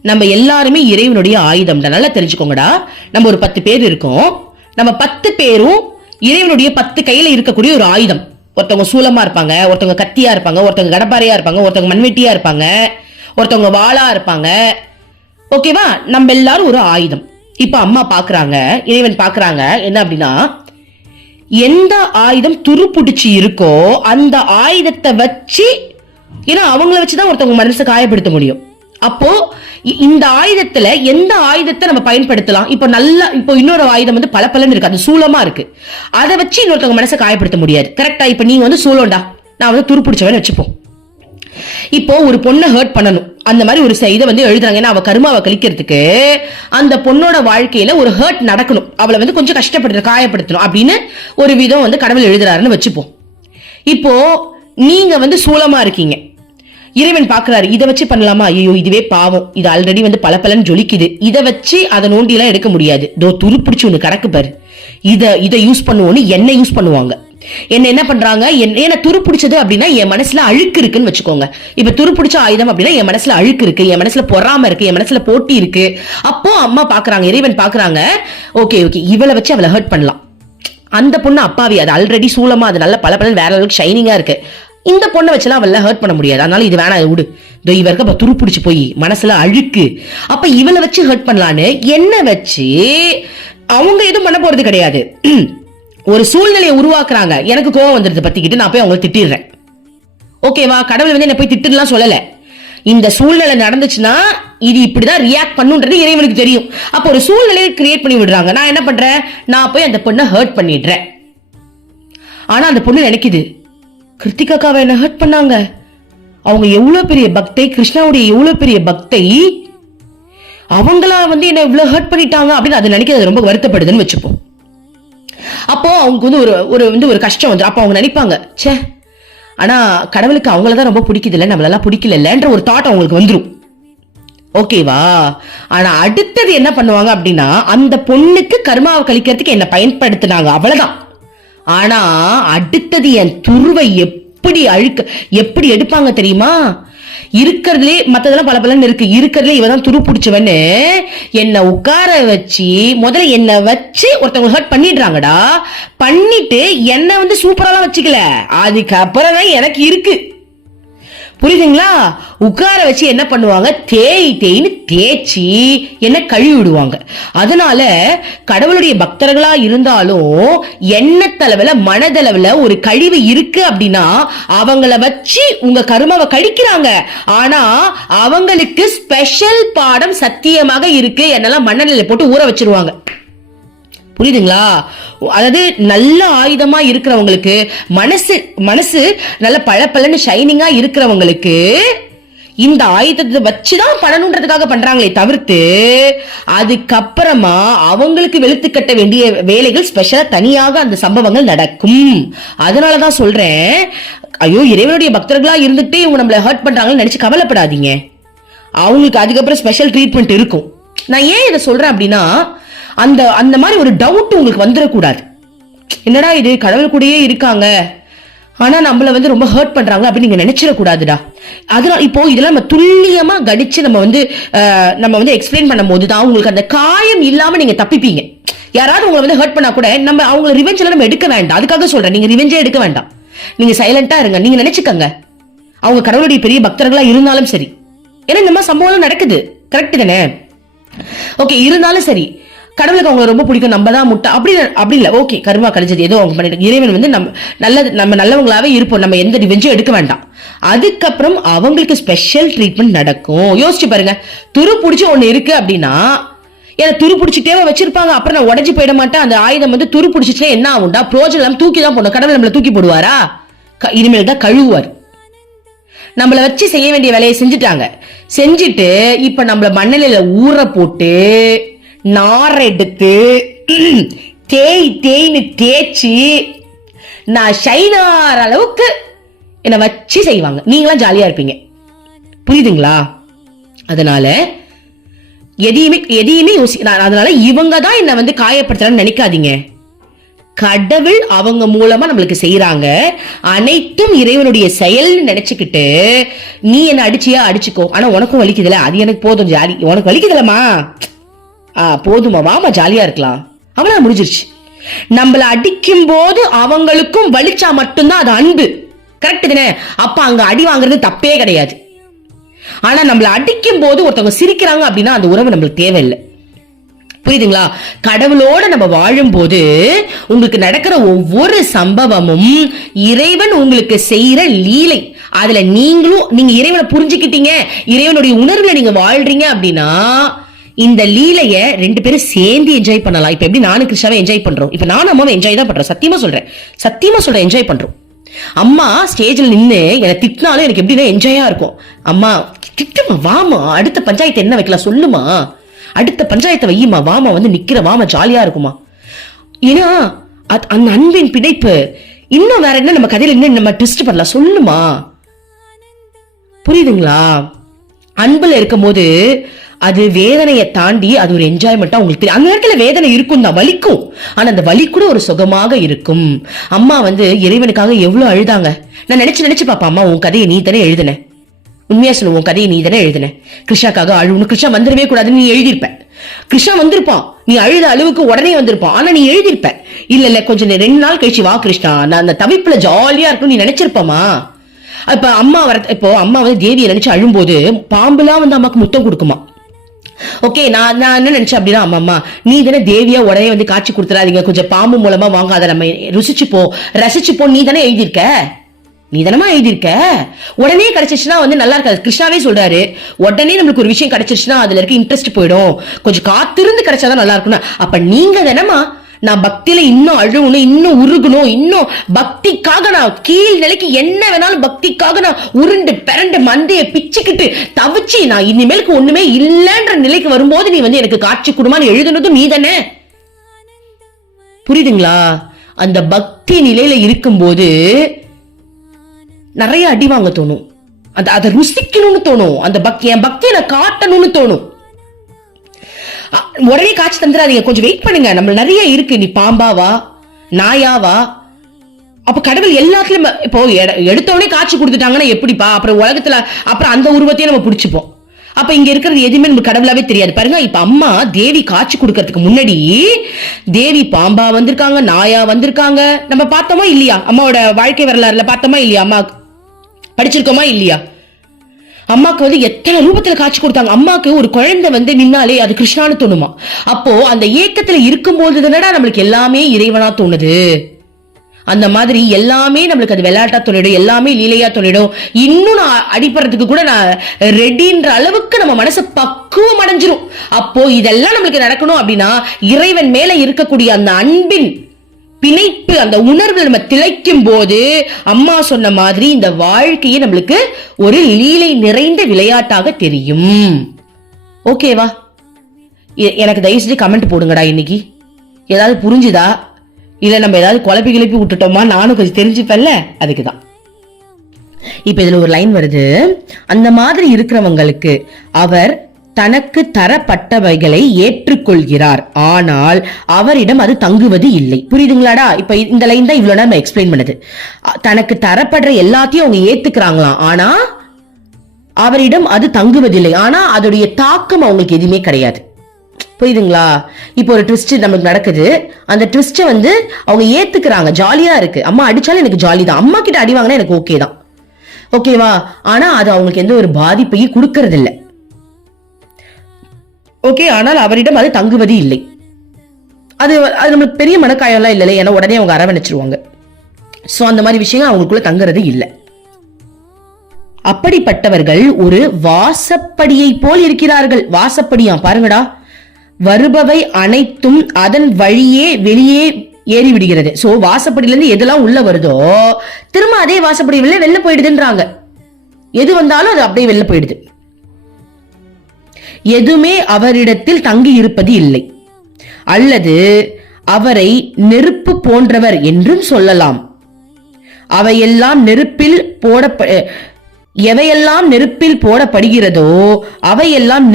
நம்ம எல்லாருமே இறைவனுடைய ஆயுதம் தான். நல்லா தெரிஞ்சுக்கோங்கடா. நம்ம ஒரு 10 பேர் இருக்கோம், நம்ம 10 பேரும் இறைவனுடைய 10 கையில இருக்கக்கூடிய ஒரு ஆயுதம். ஒருத்தவங்க சூலமா இருப்பாங்க, ஒருத்தவங்க கத்தியா இருப்பாங்க, ஒருத்தவங்க கடப்பாறையா இருப்பாங்க, ஒருத்தவங்க மண்வெட்டியா இருப்பாங்க, ஒருத்தவங்க வாளா இருப்பாங்க. ஓகேவா? நம்ம எல்லாரும் ஒரு ஆயுதம். இப்ப அம்மா பாக்குறாங்க, இறைவன் பாக்குறாங்க என்ன அப்படின்னா, எந்த ஆயுதம் துருப்புடிச்சு இருக்கோ அந்த ஆயுதத்தை வச்சு, ஏன்னா அவங்கள வச்சுதான் ஒருத்தவங்க மனசை காயப்படுத்த முடியும். அப்போ இந்த ஆயுதத்துல எந்த ஆயுதத்தை நம்ம பயன்படுத்தலாம்? இப்போ இன்னொரு ஆயுதம் வந்து பலன்னு இருக்கு, அது சூலமா இருக்கு, அதை வச்சு இன்னொருத்தவங்க மனசை காயப்படுத்த முடியாது. கரெக்டா? இப்ப நீங்க வந்து சூலம்டா, நான் வந்து துருப்பிடிச்சவன் வச்சுப்போம். இப்போ ஒரு பொண்ணை ஹர்ட் பண்ணணும், அந்த மாதிரி ஒரு இதை வந்து எழுதுறாங்க, ஏன்னா அவ கருமாவை கழிக்கிறதுக்கு அந்த பொண்ணோட வாழ்க்கையில ஒரு ஹர்ட் நடக்கணும், அவளை வந்து கொஞ்சம் கஷ்டப்படுத்த காயப்படுத்தணும் அப்படின்னு ஒரு விதம் வந்து கடவுள் எழுதுறாருன்னு வச்சுப்போம். இப்போ நீங்க வந்து சூலமா இருக்கீங்க, இறைவன் பாக்குறாரு, இதை வச்சு பண்ணலாமா, ஐயோ இதுவே பாவம், இது ஆல்ரெடி வந்து பலன்னு ஜொலிக்குது, இதை வச்சு அதை நோண்டி எல்லாம் எடுக்க முடியாது, துருப்பிடிச்சு ஒண்ணு கிடக்கு பாரு, இதை யூஸ் பண்ணுவோன்னு என்ன யூஸ் பண்ணுவாங்க. என்ன பண்றாங்க, என்ன துருப்பிடிச்சது அப்படின்னா என் மனசுல அழுக்கு இருக்குன்னு வச்சுக்கோங்க. இப்ப துருப்பிடிச்ச ஆயுதம் அப்படின்னா என் மனசுல அழுக்கு இருக்கு, என் மனசுல பொறாம இருக்கு, என் மனசுல போட்டி இருக்கு. அப்போ அம்மா பாக்குறாங்க, இறைவன் பாக்குறாங்க, ஓகே இவளை வச்சு அவளை ஹர்ட் பண்ணலாம். அந்த பொண்ணு அப்பாவி, அது ஆல்ரெடி சூலமா, அது நல்ல பலன்னு வேற அளவுக்கு ஷைனிங்கா இருக்கு, இந்த பொண்ணை வச்செல்லாம் அவள ஹர்ட் பண்ண முடியாது, அதனால இது வேணாம் விடு, இவருக்கு அப்ப துருப்பிடிச்சு போய் மனசுல அழுக்கு, அப்ப இவளை வச்சு ஹர்ட் பண்ணலான்னு என்ன வச்சு அவங்க எதுவும் பண்ண போறது கிடையாது. ஒரு சூழ்நிலையை உருவாக்குறாங்க, எனக்கு கோவம் வந்துருது பத்திக்கிட்டு நான் போய் அவங்களை திட்டிடுறேன். ஓகேவா? கடவுள் வந்து என்ன போய் திட்டுலாம் சொல்லல, இந்த சூழ்நிலை நடந்துச்சுன்னா இது இப்படிதான் ரியாக்ட் பண்ணுன்றது இறைவனுக்கு தெரியும். அப்ப ஒரு சூழ்நிலையை கிரியேட் பண்ணி விடுறாங்க, நான் என்ன பண்றேன், நான் போய் அந்த பொண்ணை ஹர்ட் பண்ணிடுறேன். ஆனா அந்த பொண்ணு நினைக்குது, கிருத்திகாவை என்ன ஹர்ட் பண்ணாங்க, அவங்க எவ்வளவு பெரிய பக்தை, கிருஷ்ணாவுடைய எவ்வளவு பெரிய பக்தை, அவங்களா வந்து என்ன இவ்வளவு ஹர்ட் பண்ணிட்டாங்க அப்படின்னு அது நினைக்கிறது ரொம்ப வருத்தப்படுதுன்னு வச்சுப்போம். அப்போ அவங்க வந்து ஒரு கஷ்டம் வந்து, அப்போ அவங்க நினைப்பாங்க, சே ஆனா கடவுளுக்கு அவங்களதான் ரொம்ப பிடிக்குது இல்ல, நம்மளெல்லாம் பிடிக்கல இல்லன்ற ஒரு தாட் அவங்களுக்கு வந்துடும். ஓகேவா? ஆனா அடுத்தது என்ன பண்ணுவாங்க அப்படின்னா, அந்த பொண்ணுக்கு கர்மாவை கழிக்கிறதுக்கு என்ன பயன்படுத்தினாங்க அவ்வளவுதான். ஆனா அடுத்தது என் துருவை எப்படி எடுப்பாங்க தெரியுமா? இருக்கிறதுலே மத்ததெல்லாம் பலன்னு இருக்கு, இருக்கிறதுல இவதான் துரு பிடிச்சவன்னு என்ன உட்கார வச்சு முதல்ல என்ன வச்சு ஒருத்தவங்க ஹர்ட் பண்ணிடுறாங்கடா, பண்ணிட்டு என்ன வந்து சூப்பராலாம் வச்சுக்கல, அதுக்கப்புறம் தான் எனக்கு இருக்கு. புரியுதுங்களா? உட்கார வச்சு என்ன பண்ணுவாங்க, தேய்ன்னு தேய்ச்சி என்ன கழுவி விடுவாங்க. அதனால கடவுளுடைய பக்தர்களா இருந்தாலும் எண்ணத்தளவுல மனதளவுல ஒரு கழிவு இருக்கு அப்படின்னா அவங்கள வச்சு உங்க கருமாவை கழிக்கிறாங்க. ஆனா அவங்களுக்கு ஸ்பெஷல் பாடம் சத்தியமாக இருக்கு, என்னெல்லாம் மண்ணெண்ணெயில போட்டு ஊற வச்சிருவாங்க. புரியுதுங்களா? அதாவது நல்ல ஆயுதமா இருக்கிறவங்களுக்கு, மனசு நல்ல பளபளன்னு ஷைனிங்கா இருக்கிறவங்களுக்கு இந்த ஆயுதத்தை வச்சுதான் பண்ணணுன்றதுக்காக பண்றாங்களே தவிர்த்து அதுக்கப்புறமா அவங்களுக்கு வெளுத்து கட்ட வேண்டிய வேலைகள் ஸ்பெஷலா தனியாக அந்த சம்பவங்கள் நடக்கும். அதனாலதான் சொல்றேன், ஐயோ இறைவனுடைய பக்தர்களா இருந்துட்டு இவங்க நம்மள ஹர்ட் பண்றாங்கன்னு நினைச்சு கவலைப்படாதீங்க. அவங்களுக்கு அதுக்கப்புறம் ஸ்பெஷல் ட்ரீட்மெண்ட் இருக்கும். நான் ஏன் இதை சொல்றேன் அப்படின்னா, அந்த அந்த மாதிரி ஒரு டவுட் உங்களுக்கு வந்துடக்கூடாது. என்னடா இது கடவுள் கூடயே இருக்காங்க ஆனா நம்மள வந்து ரொம்ப ஹர்ட் பண்றாங்க அப்படின்னு நீங்க நினைச்சிடக்கூடாதுடா. அதனால இப்போ இதெல்லாம் நம்ம துல்லியமா கடிச்சு நம்ம வந்து எக்ஸ்பிளைன் பண்ணும் போதுதான் உங்களுக்கு அந்த காயம் இல்லாம நீங்க தப்பிப்பீங்க. யாராவது உங்களை வந்து ஹர்ட் பண்ணா கூட நம்ம அவங்களை ரிவெஞ்ச் எல்லாம் நம்ம எடுக்க வேண்டாம். அதுக்காக சொல்றேன், நீங்க ரிவெஞ்சே எடுக்க வேண்டாம். நீங்க சைலண்டா இருங்க. நீங்க நினைச்சுக்கங்க அவங்க கடவுளுடைய பெரிய பக்தர்களா இருந்தாலும் சரி. ஏன்னா இந்த மாதிரி சம்பவம் நடக்குது, கரெக்ட் தானே? ஓகே, இருந்தாலும் சரி கடவுளுக்கு அவங்க ரொம்ப பிடிக்கும், நம்ம தான் முட்டை அப்படி இல்ல. ஓகே, கருமா கழிஞ்சது ஏதோ அவங்க பண்ணிட்டு இறைவன் வந்து நம்ம நல்லவங்களாவே இருப்போம். நம்ம எந்த ரிவெஞ்சும் எடுக்க வேண்டாம். அதுக்கப்புறம் அவங்களுக்கு ஸ்பெஷல் ட்ரீட்மெண்ட் நடக்கும். யோசிச்சு பாருங்க, துரு பிடிச்சி ஒண்ணு இருக்கு அப்படின்னா ஏன்னா துரு பிடிச்சிட்டே வச்சிருப்பாங்க. அப்புறம் நான் உடஞ்சி போயிட மாட்டேன். அந்த ஆயுதம் வந்து துரு பிடிச்சிச்சுன்னா என்ன ஆகும்டா? பிரோஜனம் தூக்கி தான் போடணும். கடவுள் நம்மள தூக்கி போடுவாரா? இனிமேல் தான் கழுவுவார். நம்மள வச்சு செய்ய வேண்டிய வேலையை செஞ்சுட்டு இப்ப நம்மள மண்ணலையில ஊற போட்டு நார் எடுத்து தேய்னு தேய்ச்சி நான் ஷைனார அளவுக்கு என்ன வச்சு செய்வாங்க. நீங்களாம் ஜாலியா இருப்பீங்க. புரியுதுங்களா? அதனால எதையுமே அதனால இவங்க தான் என்ன வந்து காயப்படுத்துறான்னு நினைக்காதீங்க. கடவுள் அவங்க மூலமா நம்மளுக்கு செய்யறாங்க. அனைத்தும் இறைவனுடைய செயல் நினைச்சுக்கிட்டு நீ என்ன அடிச்சியா அடிச்சுக்கோ, ஆனா உனக்கும் வலிக்குதுல, அது எனக்கு போதும், ஜாலி. உனக்கு வலிக்குதுலமா, போதுமா, வாமா ஜாலியா இருக்கலாம், அவளா முடிஞ்சிருச்சு. நம்மள அடிக்கும் போது அவங்களுக்கும் வலிச்சா மட்டும்தான் அது அன்பு, கரெக்ட் தானே? அப்ப அங்க அடி வாங்குறது தப்பே கிடையாது. ஆனா நம்மள அடிக்கும் போது ஒருத்தவங்க சிரிக்கிறாங்க அப்படின்னா அந்த உறவு நம்மளுக்கு தேவையில்லை. புரியுதுங்களா? கடவுளோட நம்ம வாழும் போது உங்களுக்கு நடக்கிற ஒவ்வொரு சம்பவமும் இறைவன் உங்களுக்கு செய்யற லீலை. அதுல நீங்க இறைவனை புரிஞ்சுக்கிட்டீங்க, இறைவனுடைய உணர்வுல நீங்க வாழ்றீங்க அப்படின்னா இந்த லீலைய ரெண்டு பேரும் சேர்ந்து என்ஜாய் பண்ணலாம். இப்ப எப்படி நானும் கிருஷ்ணாவை என்ஜாய் பண்றோம், இப்ப நானும் அம்மாவை என்ஜாய் தான் பண்றோம். சத்தியமா சொல்றேன் என்ஜாய் பண்றோம். அம்மா ஸ்டேஜ்ல நின்னு என்ன திட்டினாலும் எனக்கு எப்படின்னா என்ஜாயா இருக்கும். அம்மா திட்டுமா, வாமா அடுத்த பஞ்சாயத்து என்ன வைக்கலாம் சொல்லுமா, அடுத்த பஞ்சாயத்தை வையுமா, வாமா வந்து நிக்கிற, வாமா ஜாலியா இருக்குமா. ஏன்னா அந்த அன்பின் பிணைப்பு இன்னும் வேற என்ன நம்ம கதையில என்ன நம்ம ட்விஸ்ட் பண்ணலாம் சொல்லுமா. புரியுதுங்களா? அன்புல இருக்கும் போது அது வேதனையை தாண்டி அது ஒரு என்ஜாய்மெண்டா உங்களுக்கு தெரியும். அந்த நேரத்துல வேதனை இருக்கும் தான், வலிக்கும். ஆனா அந்த வலி கூட ஒரு சுகமாக இருக்கும். அம்மா வந்து இறைவனுக்காக எவ்வளவு அழுதாங்க. நான் நினைச்சு பாப்பா, அம்மா உன் கதையை நீ தானே எழுதுன, உண்மையா சொல்லு, உன் கதையை நீ தானே எழுதுன, கிருஷ்ணாக்காக அழுவணும், கிருஷ்ணா வந்துடவே கூடாதுன்னு நீ எழுதியிருப்ப. கிருஷ்ணா வந்திருப்பான், நீ அழுத அளவுக்கு உடனே வந்திருப்பான், ஆனா நீ எழுதியிருப்ப. இல்ல கொஞ்சம் 2 நாள் கழிச்சு வா கிருஷ்ணா, நான் அந்த தவிப்புல ஜாலியா இருக்கும் நீ நினைச்சிருப்பமா. இப்ப அம்மா அம்மா வந்து தேவியை நினைச்சு அழும்போது பாம்புலாம் வந்து அம்மாக்கு முத்தம் கொடுக்குமா. ஓகே, நான் என்ன நினைச்சேன் அப்படின்னா, அம்மா நீ தானே தேவியா உடனே வந்து காட்சி கொடுத்துறாதீங்க, கொஞ்சம் பாம்பு மூலமா வாங்க, அதை நம்ம ரசிச்சுப்போம் நீ தானே எழுதியிருக்க, உடனே கிடைச்சிச்சுன்னா வந்து நல்லா இருக்காது. கிருஷ்ணாவே சொல்றாரு, உடனே நம்மளுக்கு ஒரு விஷயம் கிடைச்சிருச்சுன்னா அதுல இருக்க இன்ட்ரெஸ்ட் போயிடும், கொஞ்சம் காத்திருந்து கிடைச்சாதான் நல்லா இருக்கும்னா. அப்ப நீங்க தானேமா நான் பக்தியில இன்னும் அழுகணும், இன்னும் உருகணும், இன்னும் பக்திக்காக நான் கீழ் நிலைக்கு என்ன வேணாலும் பக்திக்காக நான் உருண்டு பிறண்டு மண்டைய பிச்சுக்கிட்டு தவிச்சு நான் இனிமேலுக்கு ஒண்ணுமே இல்லைன்ற நிலைக்கு வரும்போது நீ வந்து எனக்கு காட்சி கொடுமான்னு எழுதுனதும் நீ தானே. புரியுதுங்களா? அந்த பக்தி நிலையில இருக்கும்போது நிறைய அடி வாங்க தோணும், அதை ருசிக்கணும்னு தோணும், அந்த என் பக்தியை நான் காட்டணும்னு தோணும். உடனே காட்சி தந்துடாதீங்க, கொஞ்சம் வெயிட் பண்ணுங்க, நம்ம நிறைய இருக்கு. நீ பாம்பாவா நாயாவா, அப்ப கடவுள் எல்லாத்துலயும் இப்போ எடுத்தோடனே காட்சி கொடுத்துட்டாங்கன்னா எப்படிப்பா அப்புறம் உலகத்துல அப்புறம் அந்த உருவத்தையும் நம்ம பிடிச்சிப்போம். அப்ப இங்க இருக்கிறது எதுவுமே நமக்கு கடவுளாவே தெரியாது. பாருங்க, இப்ப அம்மா தேவி காட்சி கொடுக்கறதுக்கு முன்னாடி தேவி பாம்பா வந்திருக்காங்க, நாயா வந்திருக்காங்க, நம்ம பார்த்தோமா இல்லையா? அம்மாவோட வாழ்க்கை வரலாறுல பார்த்தோமா இல்லையா? அம்மா படிச்சிருக்கோமா இல்லையா? அம்மாக்கு வந்து எத்தனை ரூபத்துல காட்சி கொடுத்தாங்க. அம்மாக்கு ஒரு குழந்தை வந்து நின்னாலே அது கிருஷ்ணான்னு தோணுமா. அப்போ அந்த ஏக்கத்துல இருக்கும் போது தானடா நம்மளுக்கு எல்லாமே இறைவனா தோணுது. அந்த மாதிரி எல்லாமே நம்மளுக்கு அது விளையாட்டா தோணிடும், எல்லாமே லீலையா தோணிடும். இன்னும் நான் அடிப்படுறதுக்கு கூட நான் ரெடின்ற அளவுக்கு நம்ம மனசு பக்குவம் அடைஞ்சிரும். அப்போ இதெல்லாம் நம்மளுக்கு நடக்கணும் அப்படின்னா இறைவன் மேல இருக்கக்கூடிய அந்த அன்பின் பிணைப்பு, அந்த உணர்வு நம்ம திளைக்கும் போது அம்மா சொன்ன மாதிரி இந்த வாழ்க்கையே நம்மளுக்கு ஒரு லீலை நிறைந்த விளையாட்டாக தெரியும். ஓகேவா? எனக்கு தயவு செஞ்சு கமெண்ட் போடுங்கடா. இன்னைக்கு ஏதாவது புரிஞ்சுதா, இல்ல நம்ம ஏதாவது குழப்பி கிளப்பி விட்டுட்டோமா, நானும் கொஞ்சம் தெரிஞ்சுப்பேன்ல, அதுக்குதான். இப்ப இதுல ஒரு லைன் வருது, அந்த மாதிரி இருக்கிறவங்களுக்கு அவர் தனக்கு தரப்பட்டவைகளை ஏற்றுக்கொள்கிறார், ஆனால் அவரிடம் அது தங்குவது இல்லை. புரியுதுங்களாடா? இப்ப இந்த லைன் தான் இவ்வளவு நம்ம எக்ஸ்பிளைன் பண்ணுது. தனக்கு தரப்படுற எல்லாத்தையும் அவங்க ஏத்துக்கிறாங்களாம், ஆனா அவரிடம் அது தங்குவதில்லை. ஆனா அதோடைய தாக்கம் அவங்களுக்கு எதுவுமே கிடையாது. புரியுதுங்களா? இப்போ ஒரு ட்விஸ்ட் நமக்கு நடக்குது, அந்த ட்விஸ்ட வந்து அவங்க ஏத்துக்கிறாங்க, ஜாலியா இருக்கு. அம்மா அடிச்சாலும் எனக்கு ஜாலி தான், அம்மா கிட்ட அடி வாங்கினா எனக்கு ஓகே தான், ஓகேவா? ஆனா அது அவங்களுக்கு எந்த ஒரு பாதிப்பையும் கொடுக்கறது இல்லை. ஓகே, ஆனால் அவரிடம் அது தங்குவது இல்லை. அது நம்மளுக்கு பெரிய மனக்காயம்லாம் இல்லை, ஏன்னா உடனே அவங்க அரவணைச்சிருவாங்க. சோ அந்த மாதிரி விஷயங்கள் அவங்களுக்குள்ள தங்குறது இல்லை. அப்படிப்பட்டவர்கள் ஒரு வாசப்படியை போல் இருக்கிறார்கள். வாசப்படியா பாருங்கடா, வருபவை அனைத்தும் அதன் வழியே வெளியே ஏறி விடுகிறது. சோ வாசப்படியில இருந்து எதெல்லாம் உள்ள வருதோ திரும்ப அதே வாசப்படி வெளில போயிடுதுன்றாங்க. எது வந்தாலும் அது அப்படியே வெளில போயிடுது. எதுவுமே அவரிடத்தில் தங்கி இருப்பது இல்லை. அல்லது அவரை நெருப்பு போன்றவர் என்றும் சொல்லலாம். எவையெல்லாம் நெருப்பில் போடப்படுகிறதோ அவையெல்லாம்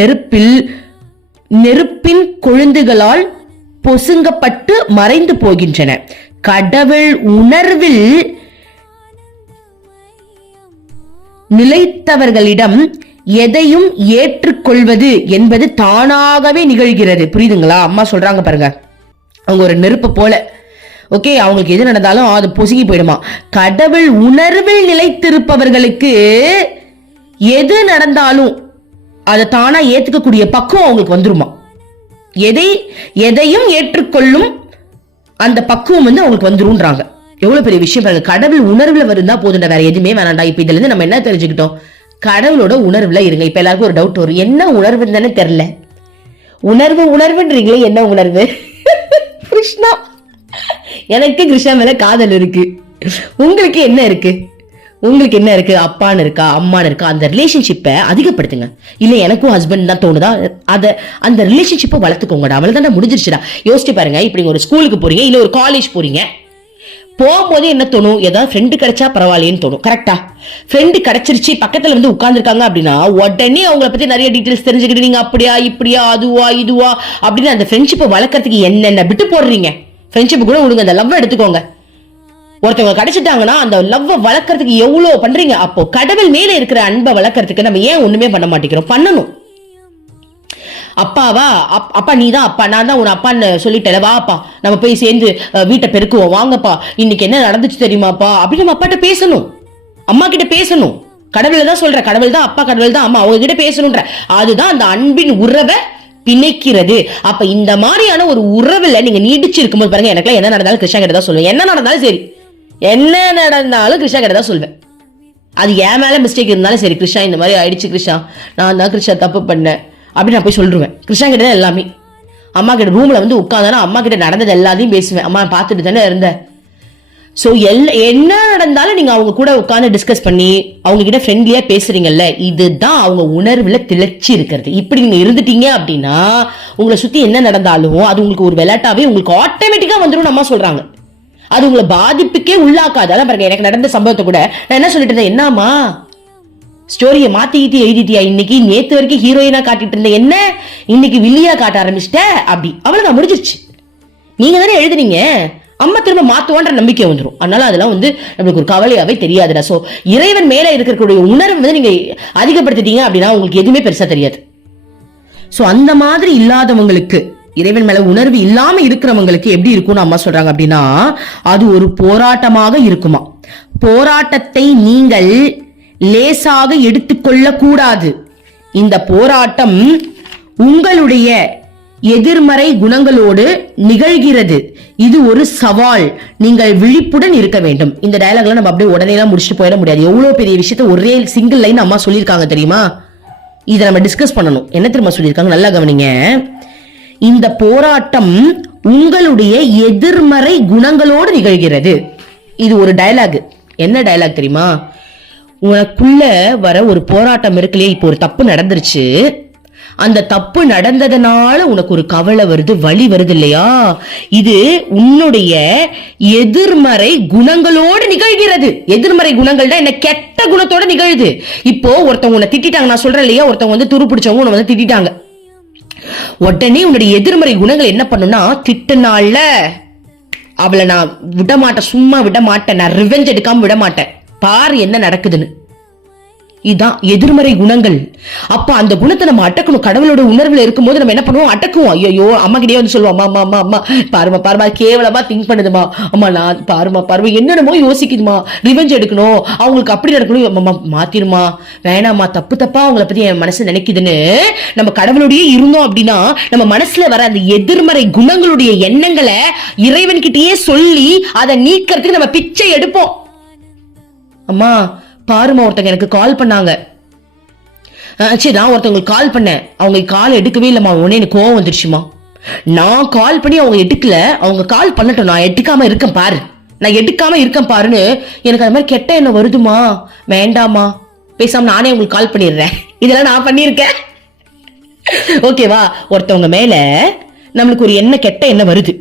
நெருப்பின் கொழுந்துகளால் பொசுங்கப்பட்டு மறைந்து போகின்றன. கடவுள் உணர்வில் நிலைத்தவர்களிடம் எதையும் ஏற்றுக்கொள்வது என்பது தானாகவே நிகழ்கிறது. புரியுதுங்களா? அம்மா சொல்றாங்க பாருங்க, அவங்க ஒரு நெருப்பு போல. ஓகே, அவங்களுக்கு எது நடந்தாலும் அது பொசுங்கி போயிடுமா. கடவுள் உணர்வில் நிலைத்திருப்பவர்களுக்கு எது நடந்தாலும் அதை தானா ஏத்துக்கக்கூடிய பக்குவம் அவங்களுக்கு வந்துருமா. எதையும் ஏற்றுக்கொள்ளும் அந்த பக்குவம் வந்து அவங்களுக்கு வந்துரும்ன்றாங்க. எவ்வளவு பெரிய விஷயம் பாருங்க. கடவுள் உணர்வுல வருந்தா போதுண்டா, வேற எதுவுமே வேணாண்டா. இப்ப இதுல இருந்து நம்ம என்ன தெரிஞ்சுக்கிட்டோம்? கடவுளோட உணர்வுல இருங்க. இப்ப எல்லாருக்கும் ஒரு டவுட் வரும், என்ன உணர்வுன்னு தானே தெரியல. உணர்வுன்றீங்களே, என்ன உணர்வு? கிருஷ்ணா, எனக்கு கிருஷ்ணா மேல காதல் இருக்கு. உங்களுக்கு என்ன இருக்கு? உங்களுக்கு என்ன இருக்கு? அப்பான்னு இருக்கா, அம்மான்னு இருக்கா? அந்த ரிலேஷன்ஷிப்பை அதிகப்படுத்துங்க. இல்ல எனக்கும் ஹஸ்பண்ட் தான் தோணுதா, அந்த ரிலேஷன்ஷிப்பை வளர்த்துக்கோங்கடா. அவ்வளவுதான், முடிஞ்சிருச்சுடா. யோசிச்சு பாருங்க, இப்ப நீங்க ஒரு ஸ்கூலுக்கு போறீங்க, இல்ல ஒரு காலேஜ் போறீங்க. போகும்போது என்ன தோணும்? ஏதாவது ஃப்ரெண்டு கிடைச்சா பரவாயில்லைன்னு தோணும். கரெக்டா? ஃப்ரெண்டு கிடைச்சிருச்சு, பக்கத்துல வந்து உட்கார்ந்துருக்காங்க அப்படின்னா உடனே அவங்கள பத்தி நிறைய டீடைல்ஸ் தெரிஞ்சுக்கிட்டு நீங்க அப்படியா இப்படியா அதுவா இதுவா அப்படின்னு அந்த ஃப்ரெண்ட்ஷிப்பை வளர்க்கறதுக்கு என்னென்ன விட்டு போடுறீங்க. ஃப்ரெண்ட்ஷிப் கூட விடுங்க, அந்த லவ் எடுத்துக்கோங்க. ஒருத்தவங்க கிடைச்சிட்டாங்கன்னா அந்த லவ் வளர்க்கறதுக்கு எவ்வளவு பண்றீங்க. அப்போ கடவுள் மேல இருக்கிற அன்பை வளர்க்கறதுக்கு நம்ம ஏன் ஒண்ணுமே பண்ண மாட்டேங்கிறோம்? பண்ணணும். அப்பாவா, அப்பா நீ தான் அப்பா, நான் தான் உன் அப்பான்னு சொல்லிட்டேன், வாப்பா நம்ம போய் சேர்ந்து வீட்டை பெருக்குவோம், வாங்கப்பா இன்னைக்கு என்ன நடந்துச்சு தெரியுமாப்பா அப்படின்னு நம்ம அப்பாட்ட பேசணும், அம்மா கிட்ட பேசணும். கடவுள் தான் சொல்ற, கடவுள் தான் அப்பா, கடவுள் தான் அம்மா, அவங்க கிட்ட பேசணும்ன்ற. அதுதான் அந்த அன்பின் உறவை பிணைக்கிறது. அப்ப இந்த மாதிரியான ஒரு உறவுல நீங்க நீடிச்சு இருக்கும்போது பாருங்க, எனக்கு என்ன நடந்தாலும் கிருஷ்ணா கிட்ட தான் சொல்லுவேன். என்ன நடந்தாலும் சரி, என்ன நடந்தாலும் கிருஷ்ணா கிட்ட தான் சொல்வேன். அது என் மேல மிஸ்டேக் இருந்தாலும் சரி, கிருஷ்ணா இந்த மாதிரி ஆயிடுச்சு கிருஷ்ணா, நான் தான் கிருஷ்ணா தப்பு பண்ணேன் அப்படின்னு நான் போய் சொல்லிடுவேன். கிருஷ்ணா கிட்ட தான் எல்லாமே. அம்மா கிட்ட ரூம்ல வந்து உட்காந்தானா அம்மா கிட்ட நடந்தது எல்லாத்தையும் பேசுவேன். அம்மா பார்த்துட்டு தானே இருந்தேன். சோ என்ன நடந்தாலும் நீங்க அவங்க கூட உட்காந்து டிஸ்கஸ் பண்ணி அவங்க கிட்ட ஃப்ரெண்ட்லியா பேசுறீங்கல்ல, இதுதான் அவங்க உணர்வுல திளைச்சி இருக்கிறது. இப்படி நீங்க இருந்துட்டீங்க அப்படின்னா உங்களை சுத்தி என்ன நடந்தாலும் அது உங்களுக்கு ஒரு விளையாட்டாவே உங்களுக்கு ஆட்டோமேட்டிக்கா வந்துடும். அம்மா சொல்றாங்க, அது உங்களை பாதிப்புக்கே உள்ளாக்காது. அதான் பாருங்க, எனக்கு நடந்த சம்பவத்தை கூட நான் என்ன சொல்லிட்டு இருந்தேன், என்னமா ஸ்டோரியை மாத்திக்கிட்டு எழுதிட்டியா, இன்னைக்கு நேத்து வரைக்கும் ஹீரோயினா காட்டிட்டு இருந்தேன், என்ன இன்னைக்கு வில்லியா காட்ட ஆரம்பிச்சிட்ட அப்படி. அவ்வளவுதான், முடிஞ்சிருச்சு. நீங்க தானே எழுதுனீங்க, அம்மா திரும்ப மாத்துவான்ற நம்பிக்கை வந்துடும். அதனால அதெல்லாம் வந்து நம்மளுக்கு ஒரு கவலையாவே தெரியாதுடா. சோ இறைவன் மேல இருக்கக்கூடிய உணர்வு வந்து நீங்க அதிகப்படுத்திட்டீங்க அப்படின்னா உங்களுக்கு எதுவுமே பெருசா தெரியாது. சோ அந்த மாதிரி இல்லாதவங்களுக்கு, இறைவன் மேல உணர்வு இல்லாம இருக்கிறவங்களுக்கு எப்படி இருக்கும்னு அம்மா சொல்றாங்க அப்படின்னா, அது ஒரு போராட்டமாக இருக்குமா. போராட்டத்தை நீங்கள் லேசாக எடுத்துக்கொள்ள கூடாது. இந்த போராட்டம் உங்களுடைய எதிர்மறை குணங்களோடு நிகழ்கிறது. இது ஒரு சவால், நீங்கள் விழிப்புடன் இருக்க வேண்டும். இந்த டயலாக்ல நம்ம அப்படியே உடனே எல்லாம் முடிச்சுட்டு போயிட முடியாது. எவ்வளவு பெரிய விஷயத்த ஒரே சிங்கிள் லைன் அம்மா சொல்லியிருக்காங்க தெரியுமா? இதை நம்ம டிஸ்கஸ் பண்ணணும். என்ன தெரியுமா சொல்லியிருக்காங்க, நல்லா கவனிங்க. இந்த போராட்டம் உங்களுடைய எதிர்மறை குணங்களோடு நிகழ்கிறது. இது ஒரு டயலாக். என்ன டயலாக் தெரியுமா? உனக்குள்ள வர ஒரு போராட்டம் இருக்குல்லையே, இப்போ ஒரு தப்பு நடந்துருச்சு, அந்த தப்பு நடந்ததுனால உனக்கு ஒரு கவலை வருது, வலி வருது இல்லையா, இது உன்னுடைய எதிர்மறை குணங்களோடு நிகழ்கிறது. எதிர்மறை குணங்கள் தான் என்ன, கெட்ட குணத்தோட நிகழுது. இப்போ ஒருத்தவங்க உன்னை திட்டாங்க, நான் சொல்றேன் இல்லையா, ஒருத்தவங்க வந்து துரு பிடிச்சவங்க உன்னை வந்து திட்டாங்க, உடனே உன்னுடைய எதிர்மறை குணங்கள் என்ன பண்ணும்னா, திட்டுனால அவளை நான் விட மாட்டேன், சும்மா விட மாட்டேன், நான் ரிவெஞ்ச் எடுக்காம விட மாட்டேன், பாரு என்ன நடக்குதுன்னு. இதுதான் எதிர்மறை குணங்கள். அப்ப அந்த குணத்தை நம்ம அடக்கணும். கடவுளோட உணர்வுல இருக்கும்போது நம்ம என்ன பண்ணுவோம், அடக்குவோம். ஐயோ அம்மா கிட்டே வந்து சொல்லுவோம், அம்மா அம்மா அம்மா பாருமா பாருமா கேவலமா திங்க் பண்ணுதுமா, அம்மா நான் பாருமா பாருமா என்னென்னமோ யோசிக்குதுமா, ரிவெஞ்ச் எடுக்கணும், அவங்களுக்கு அப்படி நடக்கணும், அம்மா மாத்திருமா, வேணாமா, தப்பு தப்பா அவங்கள பத்தி என் மனசு நினைக்குதுன்னு நம்ம கடவுளோடயே இருந்தோம் அப்படின்னா, நம்ம மனசுல வர அந்த எதிர்மறை குணங்களுடைய எண்ணங்களை இறைவன் கிட்டயே சொல்லி அதை நீக்கிறதுக்கு நம்ம பிச்சை எடுப்போம். அம்மா பாருமா, ஒருத்தங்க எனக்கு கால் பண்ணாங்க, சரி நான் ஒருத்தவங்களுக்கு கால் பண்ணேன், அவங்க கால் எடுக்கவே இல்லம்மா, உடனே எனக்கு கோவம் வந்துருச்சுமா, நான் கால் பண்ணி அவங்க எடுக்கல, அவங்க கால் பண்ணட்டும், நான் எடுக்காம இருக்கேன் பாரு, நான் எடுக்காம இருக்கேன் பாருன்னு எனக்கு அது மாதிரி கெட்ட எண்ணம் வருதுமா, வேண்டாமா, பேசாம நானே உங்களுக்கு கால் பண்ணிடுறேன். இதெல்லாம் நான் பண்ணியிருக்கேன். ஓகேவா? ஒருத்தவங்க மேல நம்மளுக்கு ஒரு எண்ணம், கெட்ட எண்ணம் வருது,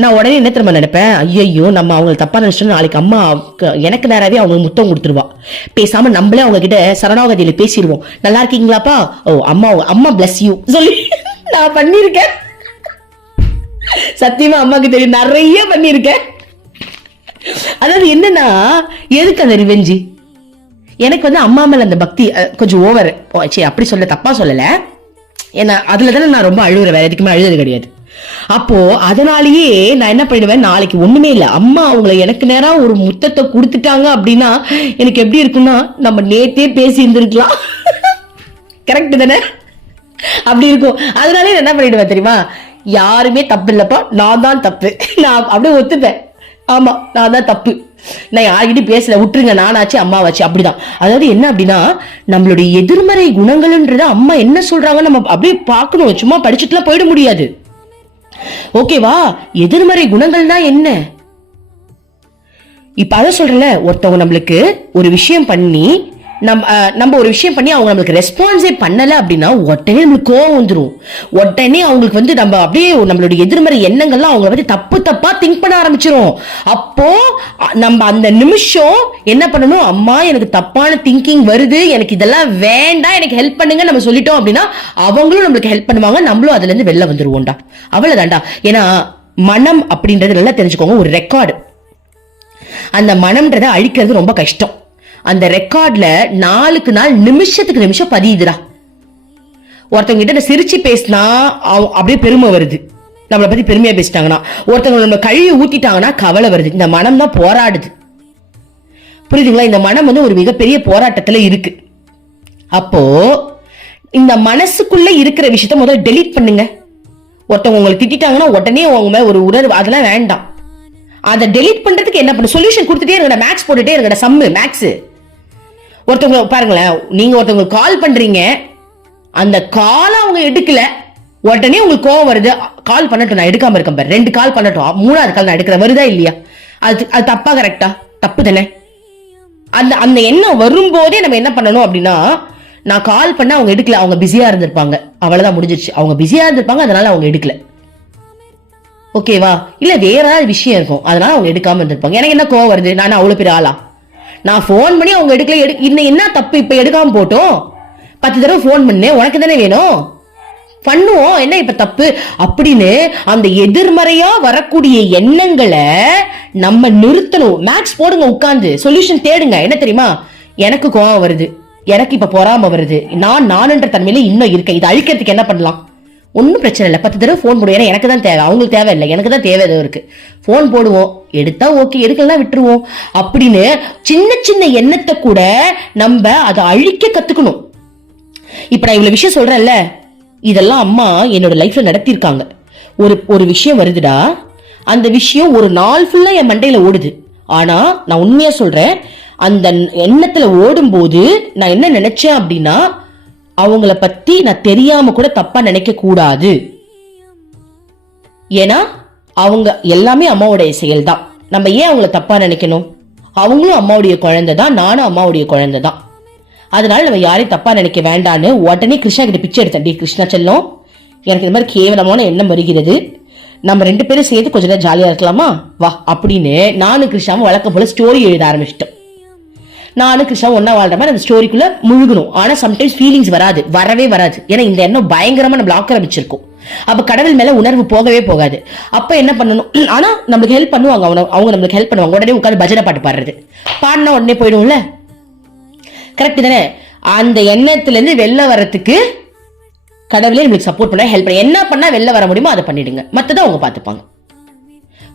நான் உடனே என்ன தெரியுமா நினைப்பேன், ஐயோ நம்ம அவங்க தப்பா நினைச்சோம், நாளைக்கு அம்மா எனக்கு நேராவே அவங்க முத்தம் கொடுத்துருவா, பேசாம நம்மளே அவங்க கிட்ட சரணாகதியில பேசிடுவோம், நல்லா இருக்கீங்களாப்பா, ஓ அம்மா அம்மா பிளஸ் யூ சொல்லி நான் பண்ணிருக்கேன். சத்தியமா அம்மாக்கு தெரியும், நிறைய பண்ணிருக்கேன். அதாவது என்னன்னா, எதுக்கு அந்த ரிவெஞ்சி? எனக்கு வந்து அம்மா மேல அந்த பக்தி கொஞ்சம் ஓவர். சரி அப்படி சொல்ல, தப்பா சொல்லல, ஏன்னா அதுலதானே நான் ரொம்ப அழுகுறேன், வேற எதுக்குமே அழுது கிடையாது. அப்போ அதனாலேயே நான் என்ன பண்ணிடுவேன், நாளைக்கு ஒண்ணுமே இல்ல, அம்மா அவங்களை எனக்கு நேரம் ஒரு முத்தத்தை கொடுத்துட்டாங்க அப்படின்னா எனக்கு எப்படி இருக்குன்னா, நம்ம நேத்தே பேசி இருந்திருக்கலாம். கரெக்ட் தானே? அப்படி இருக்கும். அதனாலே என்ன பண்ணிடுவேன் தெரியுமா, யாருமே தப்பு இல்லப்பா, நான் தான் தப்பு, நான் அப்படியே ஒத்துப்பேன், ஆமா நான் தான் தப்பு, நான் யார்கிட்ட பேசல, விட்டுருங்க, நானாச்சு அம்மாவாச்சு, அப்படிதான். அதாவது என்ன அப்படின்னா, நம்மளுடைய எதிர்மறை குணங்கள்ன்றத அம்மா என்ன சொல்றாங்க நம்ம அப்படியே பார்க்கணும், சும்மா படிச்சுட்டுலாம் போயிட முடியாது. ஓகேவா? எதிர்மறை குணங்கள்னா என்ன? இப்ப அத சொல்றல, ஒருத்தவங்க நம்மளுக்கு ஒரு விஷயம் பண்ணி நம்ம ஒரு விஷயம் பண்ணி அவங்க நம்மளுக்கு ரெஸ்பான்ஸே பண்ணல அப்படின்னா உடனே நம்மளுக்கு கோவம் வந்துடும். உடனே அவங்களுக்கு வந்து நம்ம அப்படியே நம்மளுடைய எதிர்மறை எண்ணங்கள்லாம் அவங்கள பத்தி தப்பு தப்பா திங்க் பண்ண ஆரம்பிச்சிரும். அப்போ நம்ம அந்த நிமிஷம் என்ன பண்ணணும், அம்மா எனக்கு தப்பான திங்கிங் வருது, எனக்கு இதெல்லாம் வேண்டாம், எனக்கு ஹெல்ப் பண்ணுங்க நம்ம சொல்லிட்டோம் அப்படின்னா அவங்களும் நம்மளுக்கு ஹெல்ப் பண்ணுவாங்க, நம்மளும் அதுல இருந்து வெளில வந்துருவோம்டா. அவ்வளவுதான்டா. ஏன்னா மனம் அப்படின்றது நல்லா தெரிஞ்சுக்கோங்க, ஒரு ரெக்கார்டு. அந்த மனம்ன்றதை அழிக்கிறது ரொம்ப கஷ்டம். அந்த ரெக்கார்ட்ல நாளுக்கு நாள் நிமிஷத்துக்கு நிமிஷம் பதியுதுடா. ஒருத்தவங்க கிட்ட சிரிச்சு பேசினா அப்படியே பெருமை வருது, நம்மளை பத்தி பெருமையா பேசிட்டாங்கன்னா. ஒருத்தவங்க நம்ம கழுவி ஊத்திட்டாங்கன்னா கவலை வருது. இந்த மனம் தான் போராடுது, புரியுதுங்களா? இந்த மனம் வந்து ஒரு மிகப்பெரிய போராட்டத்துல இருக்கு. அப்போ இந்த மனசுக்குள்ள இருக்கிற விஷயத்த முதல்ல டெலீட் பண்ணுங்க. ஒருத்தவங்க உங்களை திட்டாங்கன்னா உடனே உங்க மேல ஒரு உணர்வு, அதெல்லாம் வேண்டாம். அதை டெலீட் பண்றதுக்கு என்ன பண்ணு, சொல்யூஷன் கொடுத்துட்டே இருங்க, மேக்ஸ் போட்டுட்டே இருங்க, சம்மு மேக்ஸ். ஒருத்தவங்க பாருங்களேன், நீங்க ஒருத்தவங்க கால் பண்றீங்க, அந்த காலை அவங்க எடுக்கல, உடனே உங்களுக்கு கோவம் வருது, கால் பண்ணட்டும் நான் எடுக்காம இருக்கேன் பாரு, 2 கால் பண்ணட்டும், 3வது கால் நான் எடுக்கிறேன், வருதா இல்லையா? அது தப்பா கரெக்டா? தப்பு தானே? அந்த எண்ணம் வரும்போதே நம்ம என்ன பண்ணணும் அப்படின்னா, நான் கால் பண்ண அவங்க எடுக்கல, அவங்க பிஸியா இருந்திருப்பாங்க, அவ்வளவுதான் முடிஞ்சிருச்சு. அவங்க பிஸியா இருந்திருப்பாங்க, அதனால அவங்க எடுக்கல. ஓகேவா? இல்ல வேற ஏதாவது விஷயம் இருக்கும், அதனால அவங்க எடுக்காம இருந்திருப்பாங்க. எனக்கு என்ன கோவம் வருது, நான் அவ்வளவு பெரிய ஆளா? நான் போன் பண்ணி அவங்க எடுக்கல, இன்னும் என்ன தப்பு, இப்ப எடுக்காம போட்டோம், 10 தடவை போன் பண்ணேன், உனக்கு தானே வேணும், பண்ணுவோம், என்ன இப்ப தப்பு அப்படின்னு அந்த எதிர்மறையா வரக்கூடிய எண்ணங்களை நம்ம நிறுத்தணும். மேக்ஸ் போடுங்க, உட்கார்ந்து சொல்யூஷன் தேடுங்க. என்ன தெரியுமா, எனக்கு கோவம் வருது, எனக்கு இப்ப பொறாம வருது, நான்ன்ற தன்மையில இன்னும் இருக்கேன், இதை அழிக்கிறதுக்கு என்ன பண்ணலாம்? ஒன்னும் பிரச்சனை இல்லை, 10 தடவை போன் போடுவோம். ஏன்னா எனக்கு தான் தேவை, அவங்களுக்கு தேவை இல்லை, எனக்கு தான் தேவை இருக்கு. போன் போடுவோம், எடுத்தா ஓகே, எடுக்கலாம் விட்டுருவோம் அப்படின்னு சின்ன சின்ன எண்ணத்தை கூட நம்ம அதை அழிக்க கத்துக்கணும். இப்ப நான் இவ்வளவு விஷயம் சொல்றேன்ல, இதெல்லாம் அம்மா என்னோட லைஃப்ல நடத்திருக்காங்க. ஒரு விஷயம் வருதுடா, அந்த விஷயம் ஒரு நாள் ஃபுல்லா என் மண்டையில ஓடுது. ஆனா நான் உண்மையா சொல்றேன், அந்த எண்ணத்துல ஓடும் போது நான் என்ன நினைச்சேன் அப்படின்னா, அவங்கள பத்தி நான் தெரியாம கூட தப்பா நினைக்க கூடாது. ஏன்னா அவங்க எல்லாமே அம்மாவுடைய செயல் தான். நம்ம ஏன் அவங்கள தப்பா நினைக்கணும்? அவங்களும் அம்மாவுடைய குழந்தை தான், நானும் அம்மாவுடைய குழந்தை தான். அதனால நம்ம யாரையும் தப்பா நினைக்க வேண்டான்னு உடனே கிருஷ்ணா கிட்ட பிச்சை எடுத்தேன். டி கிருஷ்ணா செல்லம், எனக்கு இந்த மாதிரி கேவலமான எண்ணம் வருகிறது, நம்ம 2 பேரும் சேர்ந்து கொஞ்ச நேரம் ஜாலியா இருக்கலாமா வா அப்படின்னு நானும் கிருஷ்ணாவும் வழக்கம் போல ஸ்டோரி எழுத ஆரம்பிச்சிட்டோம். நானும் கிருஷ்ணாவும் ஒன்னா வாழ்ற மாதிரி அந்த ஸ்டோரிக்குள்ள முழுகணும். ஆனா சம்டைம்ஸ் ஃபீலிங்ஸ் வரவே வராது. ஏன்னா இந்த எண்ணம் பயங்கரமா நம்மள ஆக்கிரமிச்சிருக்கும். அப்ப கடவுள் மேல உணர்வு போகவே போகாது. அப்ப என்ன பண்ணணும்? ஆனா நம்மளுக்கு ஹெல்ப் பண்ணுவாங்க, அவங்க நம்மளுக்கு ஹெல்ப் பண்ணுவாங்க. உடனே உட்காந்து பஜனை பாட்டு பாடினா உடனே போயிடும்ல. கரெக்ட் தானே? அந்த எண்ணத்துல இருந்து வெளில வர்றதுக்கு கடவுளே நம்மளுக்கு சப்போர்ட் பண்ண ஹெல்ப் பண்ண. என்ன பண்ணா வெளில வர முடியுமோ அதை பண்ணிடுங்க, மத்ததை அவங்க பாத்துப்பாங்க.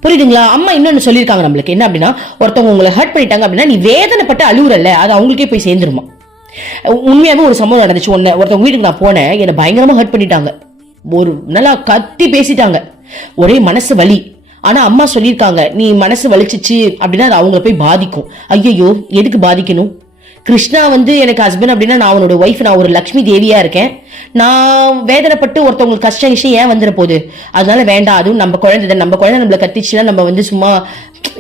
புரியுதுங்களா? அம்மா இன்னொன்னு சொல்லியிருக்காங்க நம்மளுக்கு, என்ன அப்படின்னா, ஒருத்தவங்க உங்களை ஹர்ட் பண்ணிட்டாங்க அப்படின்னா நீ வேதனைப்பட்டு அழுகுறல்ல, அது அவங்களுக்கே போய் சேர்ந்துருமா. உண்மையாவே ஒரு சம்பவம் நடந்துச்சு. ஒருத்தவங்க வீட்டுக்கு நான் போனேன், என்னை பயங்கரமா ஹர்ட் பண்ணிட்டாங்க. ஒரு நல்லா கத்தி பேசிட்டாங்க, ஒரே மனசு வலி. ஆனா அம்மா சொல்லியிருக்காங்க, நீ மனசு வலிச்சிச்சு அப்படின்னா அது அவங்கள போய் பாதிக்கும். ஐயோ, எதுக்கு பாதிக்கணும்? கிருஷ்ணா எனக்கு ஹஸ்பண்ட் அப்படின்னா நான் அவனோட ஒய்ஃப், நான் ஒரு லக்ஷ்மி தேவியா இருக்கேன். நான் வேதனைப்பட்டு ஒருத்தவங்களுக்கு கஷ்ட விஷயம் ஏன் வந்துட போகுது? அதனால வேண்டாம். அதுவும் நம்ம குழந்தை நம்மள கத்திச்சுன்னா நம்ம சும்மா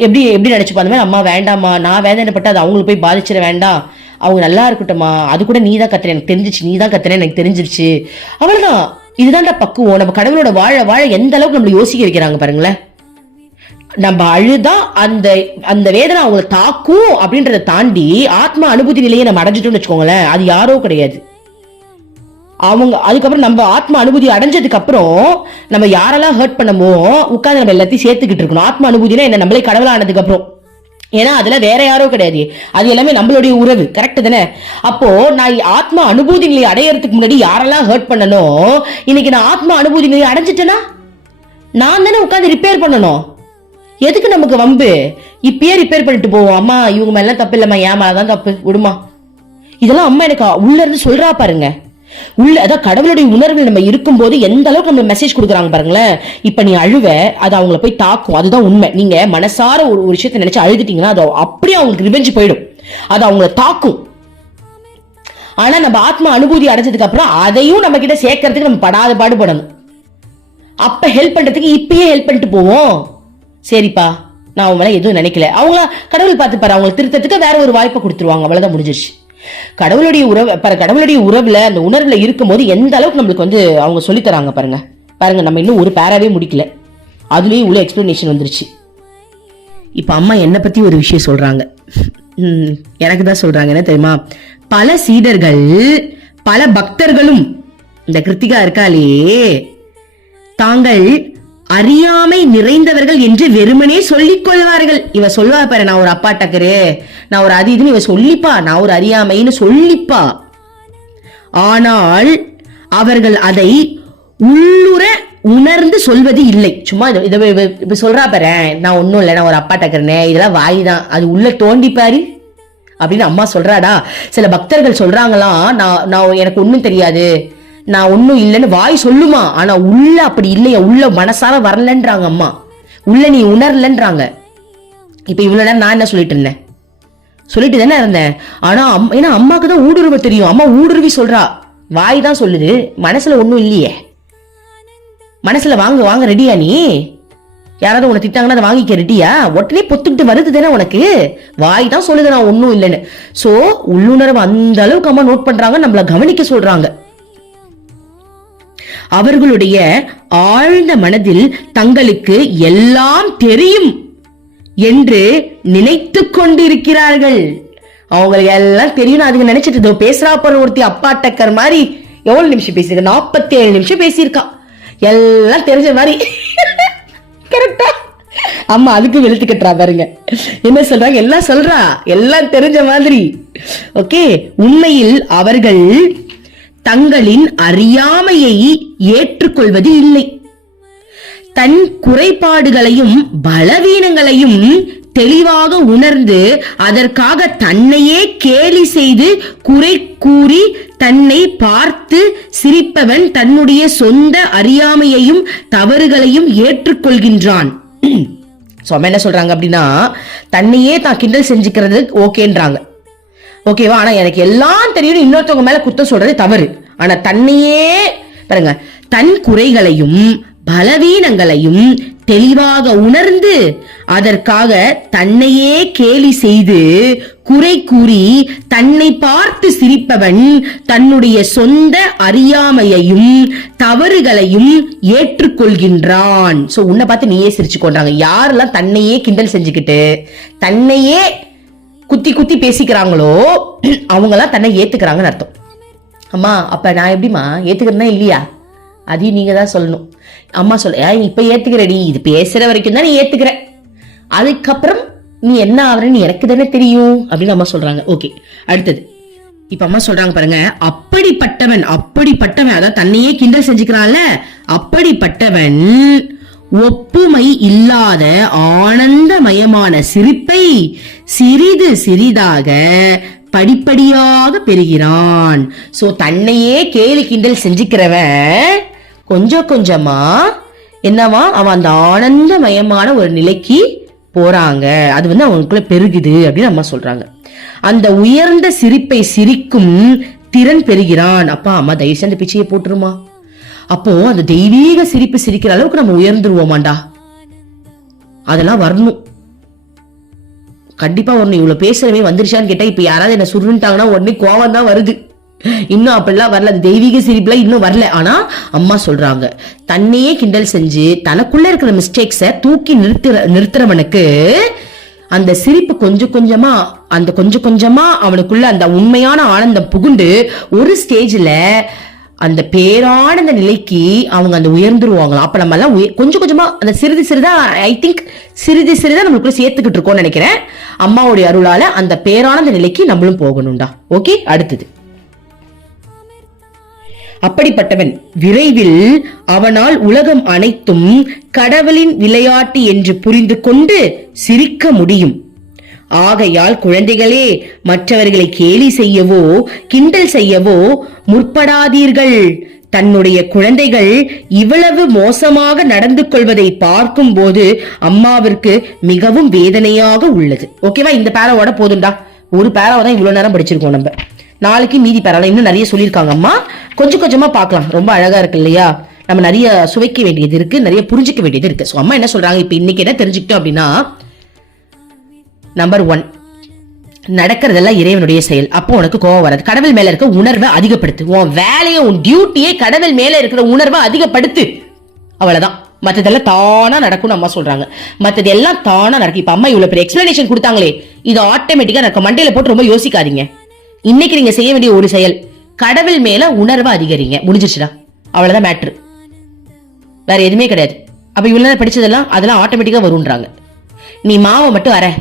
எப்படி நினைச்சுப்பா. அந்த மாதிரி அம்மா வேண்டாமா, நான் வேதனைப்பட்டு அது அவங்களுக்கு போய் பாதிச்சிட வேண்டாம், அவங்க நல்லா இருக்கட்டும்மா. அது கூட நீ தான் கத்துற, எனக்கு தெரிஞ்சிச்சு, நீ தான் கத்துற எனக்கு தெரிஞ்சிருச்சு, அவ்வளவுதான். இதுதான்டா பக்குவம். நம்ம கடவுளோட வாழ எந்த அளவுக்கு நம்மள யோசிக்க வைக்கிறாங்க பாருங்களேன். நம்ம அழுதா அந்த வேதனை அவங்களை தாக்கும் அப்படின்றத தாண்டி ஆத்மா அனுபூதி நிலையை நம்ம அடைஞ்சிட்டோம்னு வச்சுக்கோங்களேன், அது யாரோ கிடையாது. அவங்க அதுக்கப்புறம் நம்ம ஆத்மா அனுபூதி அடைஞ்சதுக்கு அப்புறம் நம்ம யாரெல்லாம் ஹர்ட் பண்ணமோ உட்காந்து நம்ம எல்லாத்தையும் சேர்த்துக்கிட்டு இருக்கணும். ஆத்மா அனுபூதினா என்ன? நம்மளே கடவுளானதுக்கு அப்புறம். ஏன்னா அதுல வேற யாரோ கிடையாது, அது எல்லாமே நம்மளுடைய உறவு. கரெக்ட் தானே? அப்போ நான் ஆத்மா அனுபூதி நிலையை அடையறதுக்கு முன்னாடி யாரெல்லாம் ஹர்ட் பண்ணணும், இன்னைக்கு நான் ஆத்மா அனுபூதி நிலையை அடைஞ்சிட்டேன்னா நான் தானே உட்காந்து ரிப்பேர் பண்ணணும். எதுக்கு நமக்கு வம்பு? இப்பயே ரிப்பேர் பண்ணிட்டு போவோம். அம்மா இவங்க மேல தப்பு இல்லம்மா, ஏன் மேலதான் தப்பு, விடுமா. இதெல்லாம் அம்மா எனக்கு உள்ள இருந்து சொல்றா பாருங்க. அதான் கடவுளுடைய உணர்வில் நம்ம இருக்கும் போது எந்த அளவுக்கு நம்ம மெசேஜ் கொடுக்குறாங்க பாருங்களேன். இப்ப நீ அழுவ, அது அவங்கள போய் தாக்கும், அதுதான் உண்மை. நீங்க மனசார ஒரு விஷயத்தை நினைச்சு அழுதுட்டீங்கன்னா அது அப்படியே அவங்களுக்கு ரிவெஞ்ச் போயிடும், அது அவங்கள தாக்கும். ஆனா நம்ம ஆத்மா அனுபூதி அடைஞ்சதுக்கு அப்புறம் அதையும் நம்ம கிட்ட சேர்க்கறதுக்கு நம்ம படாத பாடுபடணும். அப்ப ஹெல்ப் பண்றதுக்கு இப்பயே ஹெல்ப் பண்ணிட்டு போவோம். சரிப்பா, நான் அவங்க மேல எதுவும் நினைக்கல, அவங்க கடவுள் பார்த்துப்பாரு, அவங்களை திருத்தத்துக்கு வேற ஒரு வாய்ப்பை கொடுத்துருவாங்க, அவ்வளவுதான், முடிஞ்சிருச்சு. கடவுளுடைய உறவுல அந்த உணர்வுல இருக்கும் போது எந்த அளவுக்கு நம்மளுக்கு அவங்க சொல்லி தராங்க பாருங்க. நம்ம இன்னும் ஒரு பேராவே முடிக்கல, அதுலயும் உள்ள எக்ஸ்பிளனேஷன் வந்துருச்சு. இப்ப அம்மா என்ன பத்தி ஒரு விஷயம் சொல்றாங்க, எனக்கு தான் சொல்றாங்க. என்ன தெரியுமா? பல சீடர்கள் பல பக்தர்களும் இந்த கிருத்திகா இருக்காளே, தாங்கள் அறியாமை நிறைந்தவர்கள் என்று வெறுமனே சொல்லிக் கொள்வார்கள். இவ சொல்வா பாரு, நான் ஒரு அப்பா டக்கரு, நான் ஒரு அது இதுன்னு இவ சொல்லிப்பா, நான் ஒரு அறியாமைன்னு சொல்லிப்பா. ஆனால் அவர்கள் அதை உள்ளுர உணர்ந்து சொல்வது இல்லை. சும்மா இதை சொல்றா பாரு, நான் ஒன்னும் இல்லை, நான் ஒரு அப்பா டக்கருனே, இதெல்லாம் வாய் தான், அது உள்ள தோண்டி பாரு அப்படின்னு அம்மா சொல்றாடா. சில பக்தர்கள் சொல்றாங்களாம், நான் எனக்கு ஒன்னும் தெரியாது, நான் ஒன்னும் இல்லைன்னு வாய் சொல்லுமா, ஆனா உள்ள அப்படி இல்லையா, உள்ள மனசார வரலன்றாங்க அம்மா, உள்ள நீ உணரலன்றாங்க. இப்ப இவ்வளவு நேரம் நான் என்ன சொல்லிட்டு தானே இருந்தேன். ஆனா ஏன்னா அம்மாக்கு தான் ஊடுருவ தெரியும், அம்மா ஊடுருவி சொல்றா, வாய் தான் சொல்லுது, மனசுல ஒன்னும் இல்லையே. மனசுல வாங்க ரெடியா? நீ யாராவது உனக்கு திட்டாங்கன்னா அதை வாங்கிக்க ரெடியா? உடனே பொத்துக்கிட்டு வருது தானே உனக்கு, வாய் தான் சொல்லுது நான் ஒன்னும் இல்லைன்னு. சோ உள்ளுணர்வு அந்த அளவுக்கு அம்மா நோட் பண்றாங்க, நம்மள கவனிக்க சொல்றாங்க. அவர்களுடைய ஆழ்ந்த மனதில் தங்களுக்கு எல்லாம் தெரியும் என்று நினைத்து கொண்டிருக்கிறார்கள். அவங்களுக்கு எல்லாம் தெரியும், அதுக்கு நினைச்சிட்டு பேசுறா போற ஒருத்தி அப்பா டக்கர் மாதிரி. எவ்வளவு நிமிஷம் பேசியிருக்கா? 47 நிமிஷம் பேசியிருக்கா, எல்லாம் தெரிஞ்ச மாதிரி. கரெக்டா? அம்மா அதுக்கு வெளுத்து கட்டுறா பாருங்க. என்ன சொல்றாங்க? எல்லாம் சொல்றா, எல்லாம் தெரிஞ்ச மாதிரி. ஓகே, உண்மையில் அவர்கள் தங்களின் அறியாமையை ஏற்றுக்கொள்வது இல்லை. தன் குறைபாடுகளையும் பலவீனங்களையும் தெளிவாக உணர்ந்து அதற்காக தன்னையே கேலி செய்து குறை கூறி தன்னை பார்த்து சிரிப்பவன் தன்னுடைய சொந்த அறியாமையையும் தவறுகளையும் ஏற்றுக்கொள்கின்றான். என்ன சொல்றாங்க அப்படின்னா, தன்னையே தான் கிண்டல் செஞ்சுக்கிறது ஓகேன்றாங்க. ஓகேவா? ஆனா எனக்கு எல்லாம் தெரியும், இன்னொருத்தவங்க மேல குத்தம் சொல்றது தவறு. ஆனா தன்னையே பாருங்க, தன் குறைகளையும் பலவீனங்களையும் தெளிவாக உணர்ந்து அதற்காக தன்னையே கேலி செய்து குறை கூறி தன்னை பார்த்து சிரிப்பவன் தன்னுடைய சொந்த அறியாமையையும் தவறுகளையும் ஏற்றுக்கொள்கின்றான். சோ உன்னை பார்த்து நீயே சிரிச்சு கொண்டாங்க. யாரெல்லாம் தன்னையே கிண்டல் செஞ்சுக்கிட்டு தன்னையே குத்தி குத்தி பேசிக்கிறாங்களோ அவங்கெல்லாம் தன்னை ஏத்துக்கிறாங்கன்னு அர்த்தம். அம்மா அப்ப நான் எப்படிமா ஏத்துக்கிறேன்னா இல்லையா, அதையும் நீங்க தான் சொல்லணும். அம்மா சொல்ல இப்ப ஏத்துக்கிறடி, இது பேசுற வரைக்கும் தான் நீ ஏத்துக்கிற, அதுக்கப்புறம் நீ என்ன ஆவறன்னு எனக்கு தானே தெரியும் அப்படின்னு அம்மா சொல்றாங்க. ஓகே, அடுத்தது இப்ப அம்மா சொல்றாங்க பாருங்க, அப்படிப்பட்டவன் அதாவது தன்னையே கிண்டல் செஞ்சுக்கிறான்ல, அப்படிப்பட்டவன் ஒப்புமை இல்லாத ஆனந்தமயமான சிரிப்பை சிறிது சிறிதாக படிப்படியாக பெறுகிறான். சோ தன்னையே கேலி கிண்டல் செஞ்சுக்கிறவன் கொஞ்சம் கொஞ்சமா என்னவா அவன் அந்த ஆனந்தமயமான ஒரு நிலைக்கு போறாங்க, அது அவனுக்குள்ள பெருகுது அப்படின்னு அம்மா சொல்றாங்க. அந்த உயர்ந்த சிரிப்பை சிரிக்கும் திறன் பெறுகிறான். அப்பா அம்மா தயவு செஞ்சு பிச்சையை போட்டுருமா, அப்போ அந்த தெய்வீக சிரிப்பு சிரிக்கிற அளவுக்கு நம்ம உயர்ந்துருவோமாண்டா, அதெல்லாம் வரணும், கண்டிப்பா வரணும். இவ்வளவு பேசுறவே வந்துருச்சான்னு கேட்டா இப்ப யாராவது என்ன சுருன்ட்டாங்கன்னா உடனே கோவம் தான் வருது. இன்னும் அப்படிலாம் வரல, அது தெய்வீக சிரிப்புல இன்னும் வரல. ஆனா அம்மா சொல்றாங்க, தன்னையே கிண்டல் செஞ்சு தனக்குள்ள இருக்கிற மிஸ்டேக்ஸ தூக்கி நிறுத்துறவனுக்கு அந்த சிரிப்பு கொஞ்சம் கொஞ்சமா அவனுக்குள்ள அந்த உண்மையான ஆனந்தம் புகுண்டு ஒரு ஸ்டேஜ்ல அந்த பேரானந்த நிலைக்கு அவங்க அந்த உயர்ந்துருவாங்களாம். அப்ப நம்ம எல்லாம் கொஞ்சம் கொஞ்சமா அந்த சிறிதா ஐ திங்க் சிறிதா நம்மளுக்குள்ள சேர்த்துக்கிட்டு இருக்கோம்னு நினைக்கிறேன். அம்மாவுடைய அருளால அந்த பேரானந்த நிலைக்கு நம்மளும் போகணும்டா. ஓகே, அடுத்தது அப்படிப்பட்டவன் விரைவில் அவனால் உலகம் அனைத்தும் கடவுளின் விளையாட்டு என்று புரிந்து கொண்டு சிரிக்க முடியும். ஆகையால் குழந்தைகளே, மற்றவர்களை கேலி செய்யவோ கிண்டல் செய்யவோ முற்படாதீர்கள். தன்னுடைய குழந்தைகள் இவ்வளவு மோசமாக நடந்து கொள்வதை பார்க்கும் போது அம்மாவிற்கு மிகவும் வேதனையாக உள்ளது. ஓகேவா, இந்த பேராவோட போதும்டா, ஒரு பேராவை தான் இவ்வளவு நேரம் படிச்சிருக்கோம். நம்ம நாளைக்கு மீதி பேரால இன்னும் நிறைய சொல்லியிருக்காங்க அம்மா, கொஞ்சம் கொஞ்சமா பார்க்கலாம். ரொம்ப அழகா இருக்கு இல்லையா, நம்ம நிறைய சுவைக்க வேண்டியது இருக்கு, நிறைய புரிஞ்சுக்க வேண்டியது இருக்கு. அம்மா என்ன சொல்றாங்க, இப்ப இன்னைக்கு என்ன தெரிஞ்சுக்கிட்டோம் அப்படின்னா, நம்பர் 1, நடக்கிறதெல்லாம் இறைவனுடைய செயல். அப்போ உனக்கு கோவம் வராது. கடவுள் மேல இருக்க உணர்வை அதிகப்படுத்து. உன் வேலையை உன் டியூட்டியை கடவுள் மேல இருக்கிற உணர்வை அதிகப்படுத்து, அவ்வளவுதான். மத்ததெல்லாம் தானா நடக்கும் அம்மா சொல்றாங்க. மத்தது எல்லாம் தானா நடக்கும். இப்ப அம்மா இவ்வளவு பெரிய எக்ஸ்பிளனேஷன் கொடுத்தாங்களே, இது ஆட்டோமேட்டிக்கா நடக்கும். மண்டையில போட்டு ரொம்ப யோசிக்காதீங்க. இன்னைக்கு நீங்க செய்ய வேண்டிய ஒரு செயல், கடவுள் மேல உணர்வை அதிகரிங்க, முடிஞ்சிச்சுடா, அவ்வளவுதான் மேட்ரு, வேற எதுவுமே கிடையாது. அப்ப இவ்வளவு படிச்சதெல்லாம் அதெல்லாம் ஆட்டோமேட்டிக்கா வரும்ன்றாங்க. நீ மாவை மட்டும் அரை,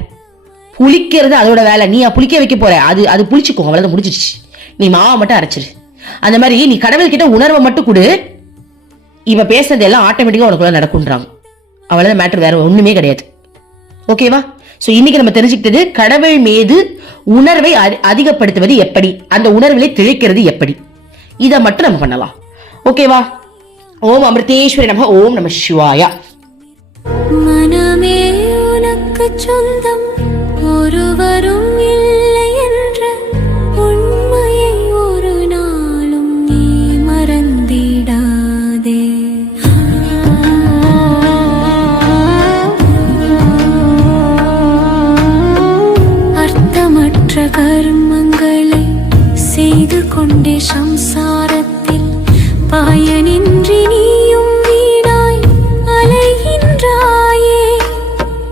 புளிக்கிறது அதோட வேலை, நீ புளிக்க வைக்க போற, அது புளிச்சுக்கோ, அவ்வளவுதான், முடிஞ்சிருச்சு. நீ மாவை மட்டும் அரைச்சிரு. அந்த மாதிரி நீ கடவுள் கிட்ட உணர்வை மட்டும் கொடு, இவ பேசுறது எல்லாம் ஆட்டோமேட்டிக்கா உனக்குள்ள நடக்கும்ன்றாங்க. அவ்வளவுதான் மேட்ரு, வேற ஒண்ணுமே கிடையாது. ஓகேவா? சோ இன்னைக்கு நம்ம தெரிஞ்சுக்கிட்டது கடவுள் மீது உணர்வை அதிகப்படுத்துவது எப்படி, அந்த உணர்வுகளை திளைக்கிறது எப்படி, இதை மட்டும் நம்ம பண்ணலாம். ஓகேவா? ஓம் அமிர்தேஸ்வரி நமः. ஓம் நம சிவாயா. மனமே உனக்கு சொந்தம், ஒருவரும் இல்லை என்ற உண்மையை ஒரு நாளும் நீ மறந்திடாதே. அர்த்தமற்ற கர்மங்களை செய்து கொண்டே சம்சாரத்தில் பயனின்றி நீயும் வீணாய் அலைகின்றாயே.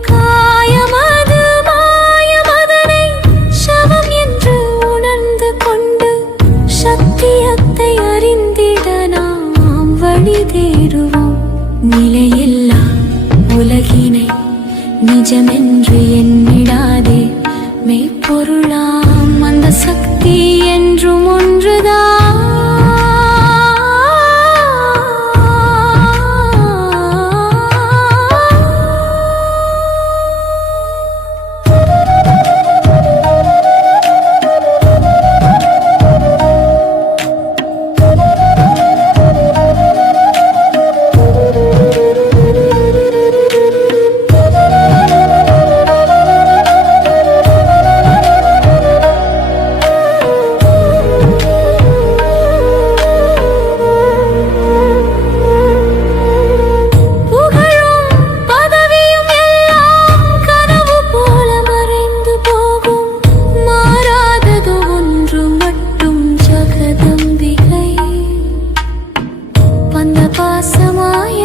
காயமது மாயமதனை சவம் என்று உணர்ந்து கொண்டு சத்தியத்தை அறிந்திட நாம் வழி தேடுவோம். நிலையில்லா உலகினை நிஜமென்று எண்ணிடாதே, மெய்ப்பொருளாம் அந்த சக்தி என்றும் ஒன்றுதான். பாசமாய